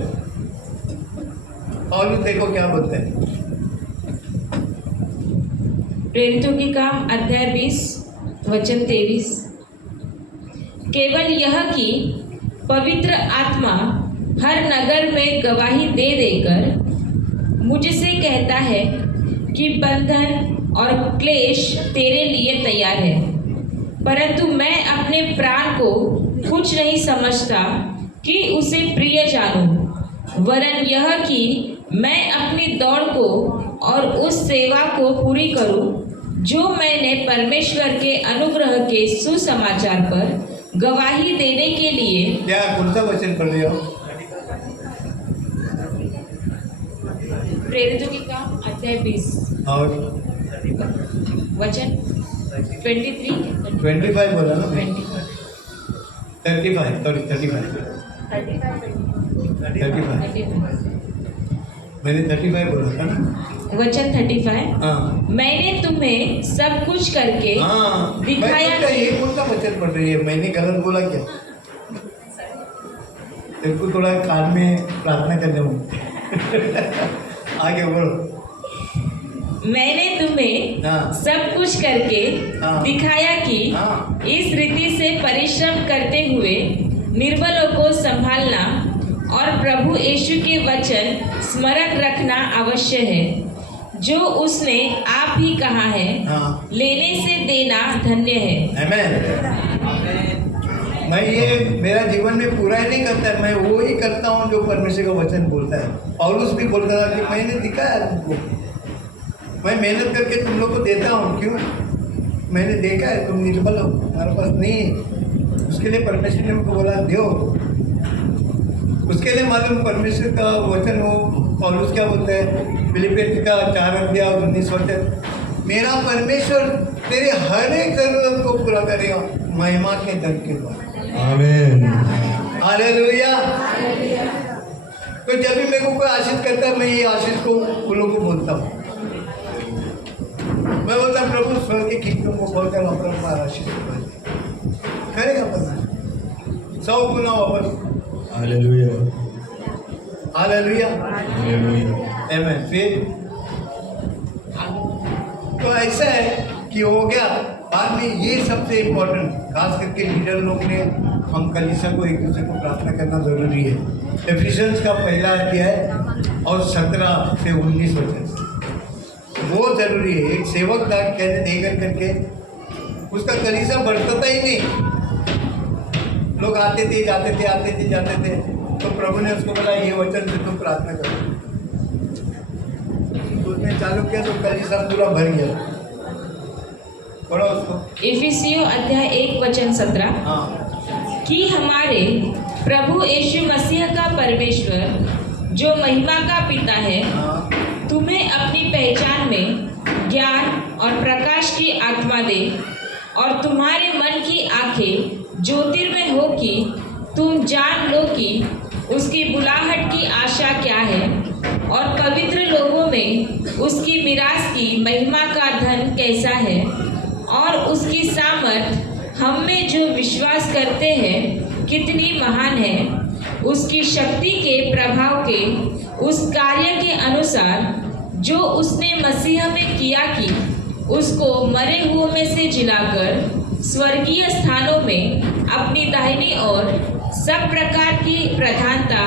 पौलुस देखो क्या बोलते हैं। प्रेरितों के काम अध्याय 20 वचन 23। केवल यह कि पवित्र आत्मा हर नगर में गवाही दे देकर मुझसे कहता है कि बंधन और क्लेश तेरे लिए तैयार है, परंतु मैं अपने प्राण को कुछ नहीं समझता कि उसे प्रिय जानूं, वरन यह कि मैं अपनी दौड़ को और उस सेवा को पूरी करूं जो मैंने परमेश्वर के अनुग्रह के सुसमाचार पर गवाही देने के लिए। क्या कौन सा वचन पढ़ रहे हो? प्रेरितों के काम अध्याय 20 और वचन 23 25 बोला ना? 25 35 मैंने 35 बोला था ना? वचन 35। हाँ, मैंने तुम्हें सब कुछ करके हाँ, दिखाया। मैं ये कौन सा वचन पढ़ रही है? मैंने गलत बोला क्या? तेरे को थोड़ा कान में प्रार्थना करने हूँ। आगे बोलो। मैंने तुम्हें हाँ। सब कुछ करके हाँ। दिखाया कि हाँ। इस रीति से परिश्रम करते हुए निर्बलों को संभालना और प्रभु यीशु के वचन स्मरण रखना आवश्यक है, जो उसने आप ही कहा है। हाँ। लेने से देना धन्य है। आमेन। मैं ये मेरा जीवन में पूरा ही नहीं करता है, मैं वो ही करता हूँ जो परमेश्वर का वचन बोलता है। पौलुस भी बोलता था कि मैंने दिखाया तुमको, मैं मेहनत करके तुम लोग को देता हूँ। क्यों? मैंने देखा है तुम निर्बल हो, तुम्हारे पास नहीं है, उसके लिए परमेश्वर ने हमको बोला दो। उसके लिए मालूम परमेश्वर का वचन हो, पौलुस क्या बोलता है फिलिपियों का 4 अध्याय और 19 वचन, मेरा परमेश्वर तेरे हर एक जरूरत को पूरा करेगा महिमा के धन के द्वारा। आमीन। हालेलुया। तो जब भी मेरे को कोई आशीष करता है, मैं ये आशीष को उन लोगों को बोलता हूँ। मैं बोलता हूँ प्रभु स्वर्ग के खिड़कियों को खोलकर वापस आशीष करेगा, पता 100 गुना वापस। हालेलुया। हालेलुया। हालेलुया। आमीन। फिर तो ऐसा है कि हो गया। बाद में ये सबसे इम्पोर्टेंट, खास करके लीडर लोग ने, हम कलीसिया को एक दूसरे को प्रार्थना करना जरूरी है। एफिशिएंस का 1 अध्याय और 17 से 19 वचन बहुत जरूरी है। एक सेवक का कहने देकर करके उसका कलीसिया बढ़ता ही नहीं। लोग आते थे जाते थे, आते थे जाते थे, तो प्रभु ने उसको बोला ये वचन से तुम प्रार्थना करो। तो उसने चालू किया तो कलीसिया पूरा भर गया। पढ़ो उसको। इफिसियों अध्याय 1 वचन 17। हाँ। कि हमारे प्रभु यीशु मसीह का परमेश्वर जो महिमा का पिता है, हाँ। तुम्हें अपनी पहचान में ज्ञान और प्रकाश की आत्मा दे, और तुम्हारे मन की आंखें ज्योतिर्मय हो कि तुम जान लो कि उसकी बुलाहट की आशा क्या है, और पवित्र लोगों में उसकी मिरास की महिमा का धन कैसा है, और उसकी सामर्थ हम में जो विश्वास करते हैं कितनी महान है। उसकी शक्ति के प्रभाव के उस कार्य के अनुसार जो उसने मसीह में किया कि उसको मरे हुओं में से जिलाकर स्वर्गीय स्थानों में अपनी दाहिनी ओर सब प्रकार की प्रधानता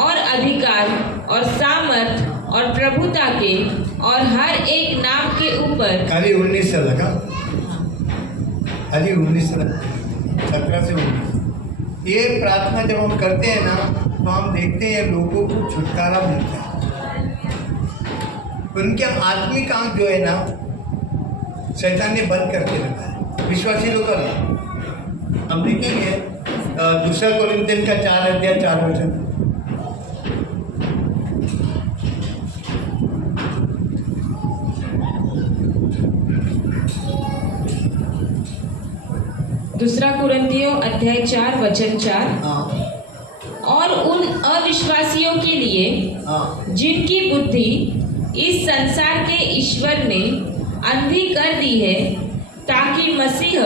और अधिकार और सामर्थ और प्रभुता के और हर एक नाम के ऊपर। खाली 19 से लगा, खाली 19 से लगा, 17 से 19। ये प्रार्थना जब हम करते हैं ना, तो हम देखते हैं लोगों को छुटकारा मिलता है। उनके आत्मिक आंख जो है ना, शैतान ने बंद करके रखा है। विश्वासी लोग हम देखेंगे दूसरा कोरिन्थियन का 4 अध्याय 4 वचन। दूसरा कुरिन्थियों अध्याय 4 वचन 4। हाँ और उन अविश्वासियों के लिए हाँ जिनकी बुद्धि इस संसार के ईश्वर ने अंधी कर दी है, ताकि मसीह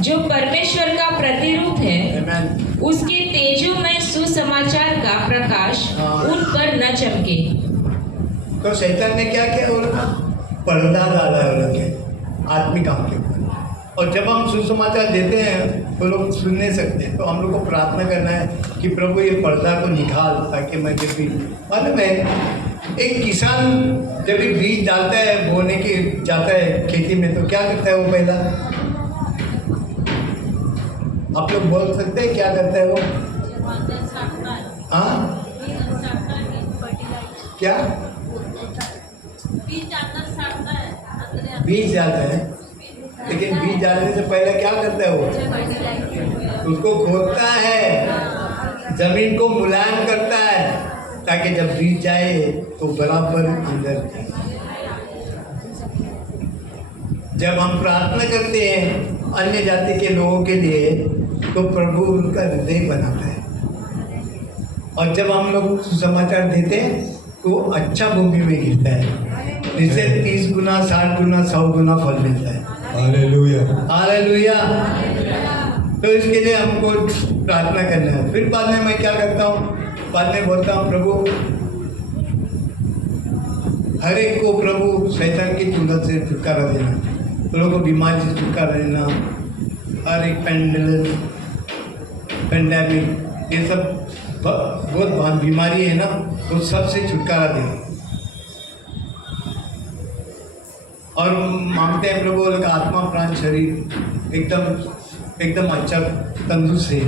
जो परमेश्वर का प्रतिरूप है आमेन। उसके तेजोमय सुसमाचार का प्रकाश उन पर न चमके। तो शैतान ने क्या किया, वो पर्दा डाला है उन लोग के आत्मिक काम के ऊपर। और जब हम सुसमाचार देते हैं तो लोग सुन नहीं सकते, तो हम लोग को प्रार्थना करना है कि प्रभु ये पर्दा को निकाल, ताकि मैं जब भी मालूम है एक किसान जब भी बीज डालता है, बोने के जाता है खेती में, तो क्या करता है वो पहला, आप लोग बोल सकते हैं क्या करता है वो? हाँ क्या बीज डालता है, लेकिन बीज डालने से पहले क्या करता है वो? उसको खोदता है, जमीन को मुलायम करता है, ताकि जब बीज जाए तो बराबर अंदर जाए। जब हम प्रार्थना करते हैं अन्य जाति के लोगों के लिए, तो प्रभु उनका हृदय बनाता है। और जब हम लोग सुसमाचार देते हैं तो अच्छा भूमि में गिरता है, जिससे 30 गुना 60 गुना 100 गुना फल मिलता है। हालेलुया। हालेलुया। तो इसके लिए हमको प्रार्थना करना है। फिर बाद में मैं क्या करता हूँ, बाद में बोलता हूँ प्रभु हर एक को प्रभु शैतान की चुंगल से छुटकारा देना, तो लोगों को बीमारी से छुटकारा देना, हर एक पेंडेमिक ये सब बहुत बीमारी है ना, वो सब से छुटकारा देना। और मांगते हैं प्रभु का आत्मा प्राण शरीर एकदम अच्छा तंदुरुस्त है,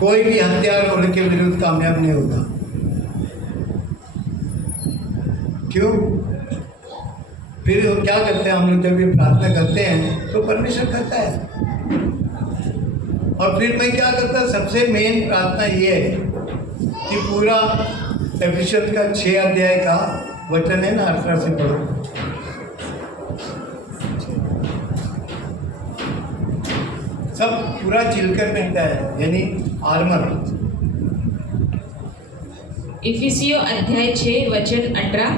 कोई भी हथियार उनके विरुद्ध कामयाब नहीं होता। क्यों? फिर क्या करते हैं हम लोग, जब ये प्रार्थना करते हैं तो परमेश्वर करता है। और फिर मैं क्या करता, सबसे मेन प्रार्थना ये है कि पूरा एफिसियंस का 6 अध्याय का वचन है ना, 18 से पढ़ो। सब पूरा चिलकर पहनता है, यानी आर्मर। इफिसियों अध्याय 6 वचन 18।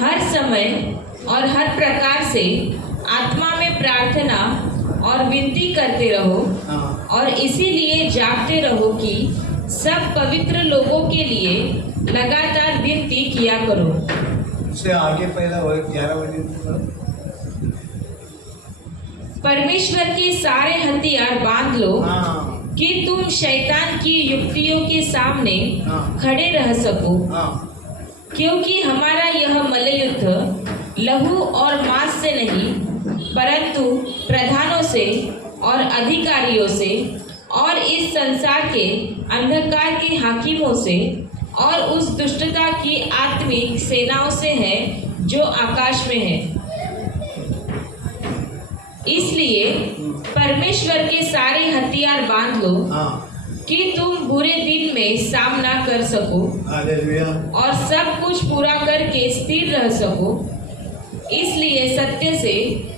हर समय और हर प्रकार से आत्मा में प्रार्थना और विनती करते रहो, और इसीलिए जागते रहो कि सब पवित्र लोगों के लिए लगातार विनती किया करो। उससे आगे पहला 11 बजे परमेश्वर के सारे हथियार बांध लो कि तुम शैतान की युक्तियों के सामने खड़े रह सको, क्योंकि हमारा यह मल्लयुद्ध लहू और मांस से नहीं, परंतु प्रधानों से और अधिकारियों से और इस संसार के अंधकार के हाकिमों से और उस दुष्टता की आत्मिक सेनाओं से है जो आकाश में है। इसलिए परमेश्वर के सारे हथियार बांध लो कि तुम बुरे दिन में सामना कर सको और सब कुछ पूरा करके स्थिर रह सको। इसलिए सत्य से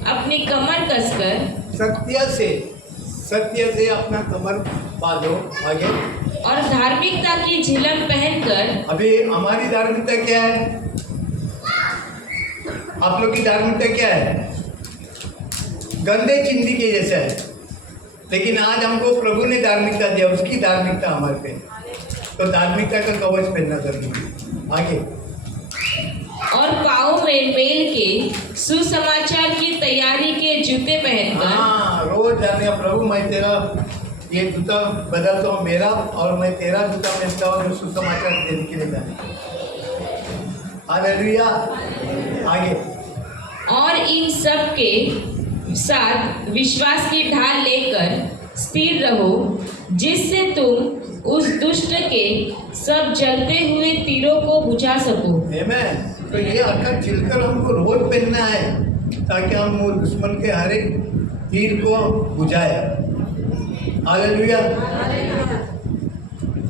अपनी कमर कसकर, सत्य से अपना कमर बांधो आगे, और धार्मिकता की झिलम पहनकर। अभी हमारी धार्मिकता क्या है? आप लोग की धार्मिकता क्या है? गंदे चिंदी के जैसा है, लेकिन आज हमको प्रभु ने धार्मिकता दिया, उसकी धार्मिकता हमारे पे, तो धार्मिकता का कवच पहनना जरूरी। आगे, और पाँव में मेल के सुसमाचार की तैयारी के जूते पहनकर। रोज जाने प्रभु मैं तेरा ये जूता बदलता हूँ मेरा, और मैं तेरा जूता पहनता हूँ जो सुसमाचार देने के लिए जाने। हालेलुया। आगे, और इन सब के साथ विश्वास की ढाल लेकर स्थिर रहो, जिससे तुम उस दुष्ट के सब जलते हुए तीरों को बुझा सको। आमीन। तो ये अक्का छिलकर हमको रोज पहनना है, ताकि हम वो दुश्मन के हर एक तीर को बुझाए। हालेलुया।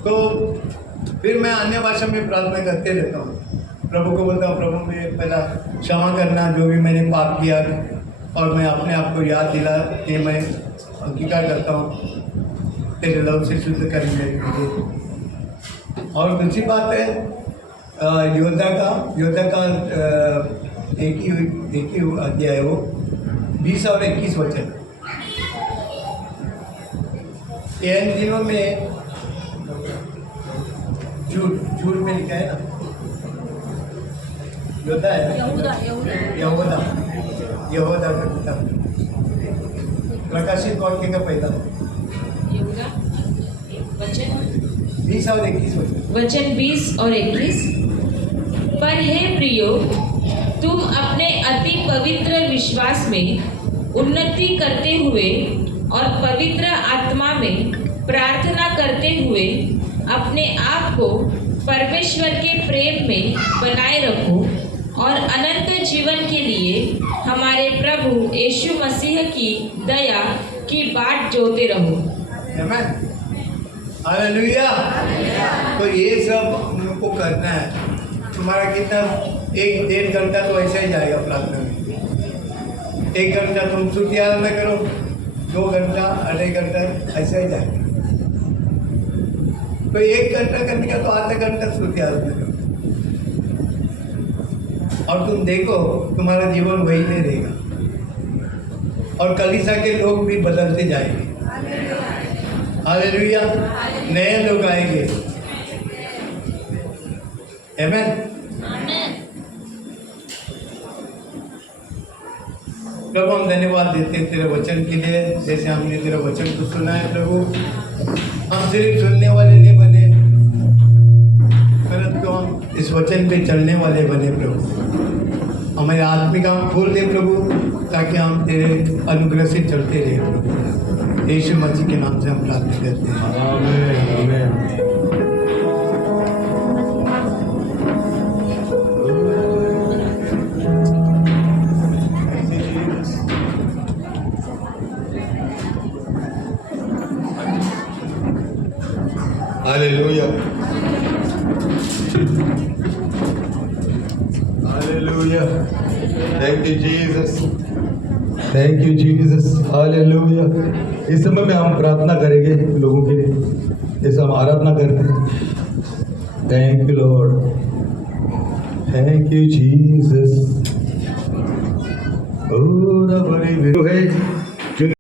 तो फिर मैं अन्य भाषा में प्रार्थना करते रहता हूँ, प्रभु को बोलता हूँ प्रभु मुझे पहला क्षमा करना जो भी मैंने पाप किया, और मैं अपने आप को याद दिला कि मैं अंगीकार करता हूँ तेरे लव से शुद्ध करेंगे मुझे। और दूसरी बात है योद्धा का एक ही अध्याय है वो 20 और 21 वचन। इन दिनों में झूठ में लिखा है ना, योद्धा है यहूदा का किताब प्रकाशित वाक्य का पहला यहूदा वचन 20 और 21 वचन 20 और 21। पर हे प्रियो, तुम अपने अति पवित्र विश्वास में उन्नति करते हुए और पवित्र आत्मा में प्रार्थना करते हुए अपने आप को परमेश्वर के प्रेम में बनाए रखो और अनंत जीवन के लिए हमारे प्रभु यीशु मसीह की दया की बाट जोते रहो। आमीन, हालेलुया। तो ये सब हम लोग को करना है। तुम्हारा कितना 1-1.5 घंटा तो ऐसा ही जाएगा प्रार्थना में। 1 घंटा तुम स्तुति आराधना करो, 2 घंटा 2.5 घंटा ऐसा ही जाएगा। तो 1 घंटा करने का तो आधा घंटा स्तुति आराधना करो, और तुम देखो तुम्हारा जीवन वही नहीं रहेगा, और कलीसिया के लोग भी बदलते जाएंगे। हालेलुया, नए लोग आएंगे। आमीन। प्रभु हम धन्यवाद देते हैं तेरे वचन के लिए, जैसे हमने तेरे वचन को सुना है प्रभु। हम सिर्फ सुनने वाले नहीं बने, परंतु हम इस वचन पे चलने वाले बने प्रभु। हमारे आत्मिक हम खोल दे प्रभु, ताकि हम तेरे अनुग्रह से चलते रहे प्रभु। यीशु मसीह के नाम से हम प्रार्थना करते हैं, आमीन, आमीन। Hallelujah. Hallelujah. Thank you, Jesus. Thank you, Jesus. Hallelujah. इस समय में हम प्रार्थना करेंगे लोगों के लिए, जैसे हम आराधना करते हैं। Thank you, Lord. Thank you, Jesus. Oh, बड़ी है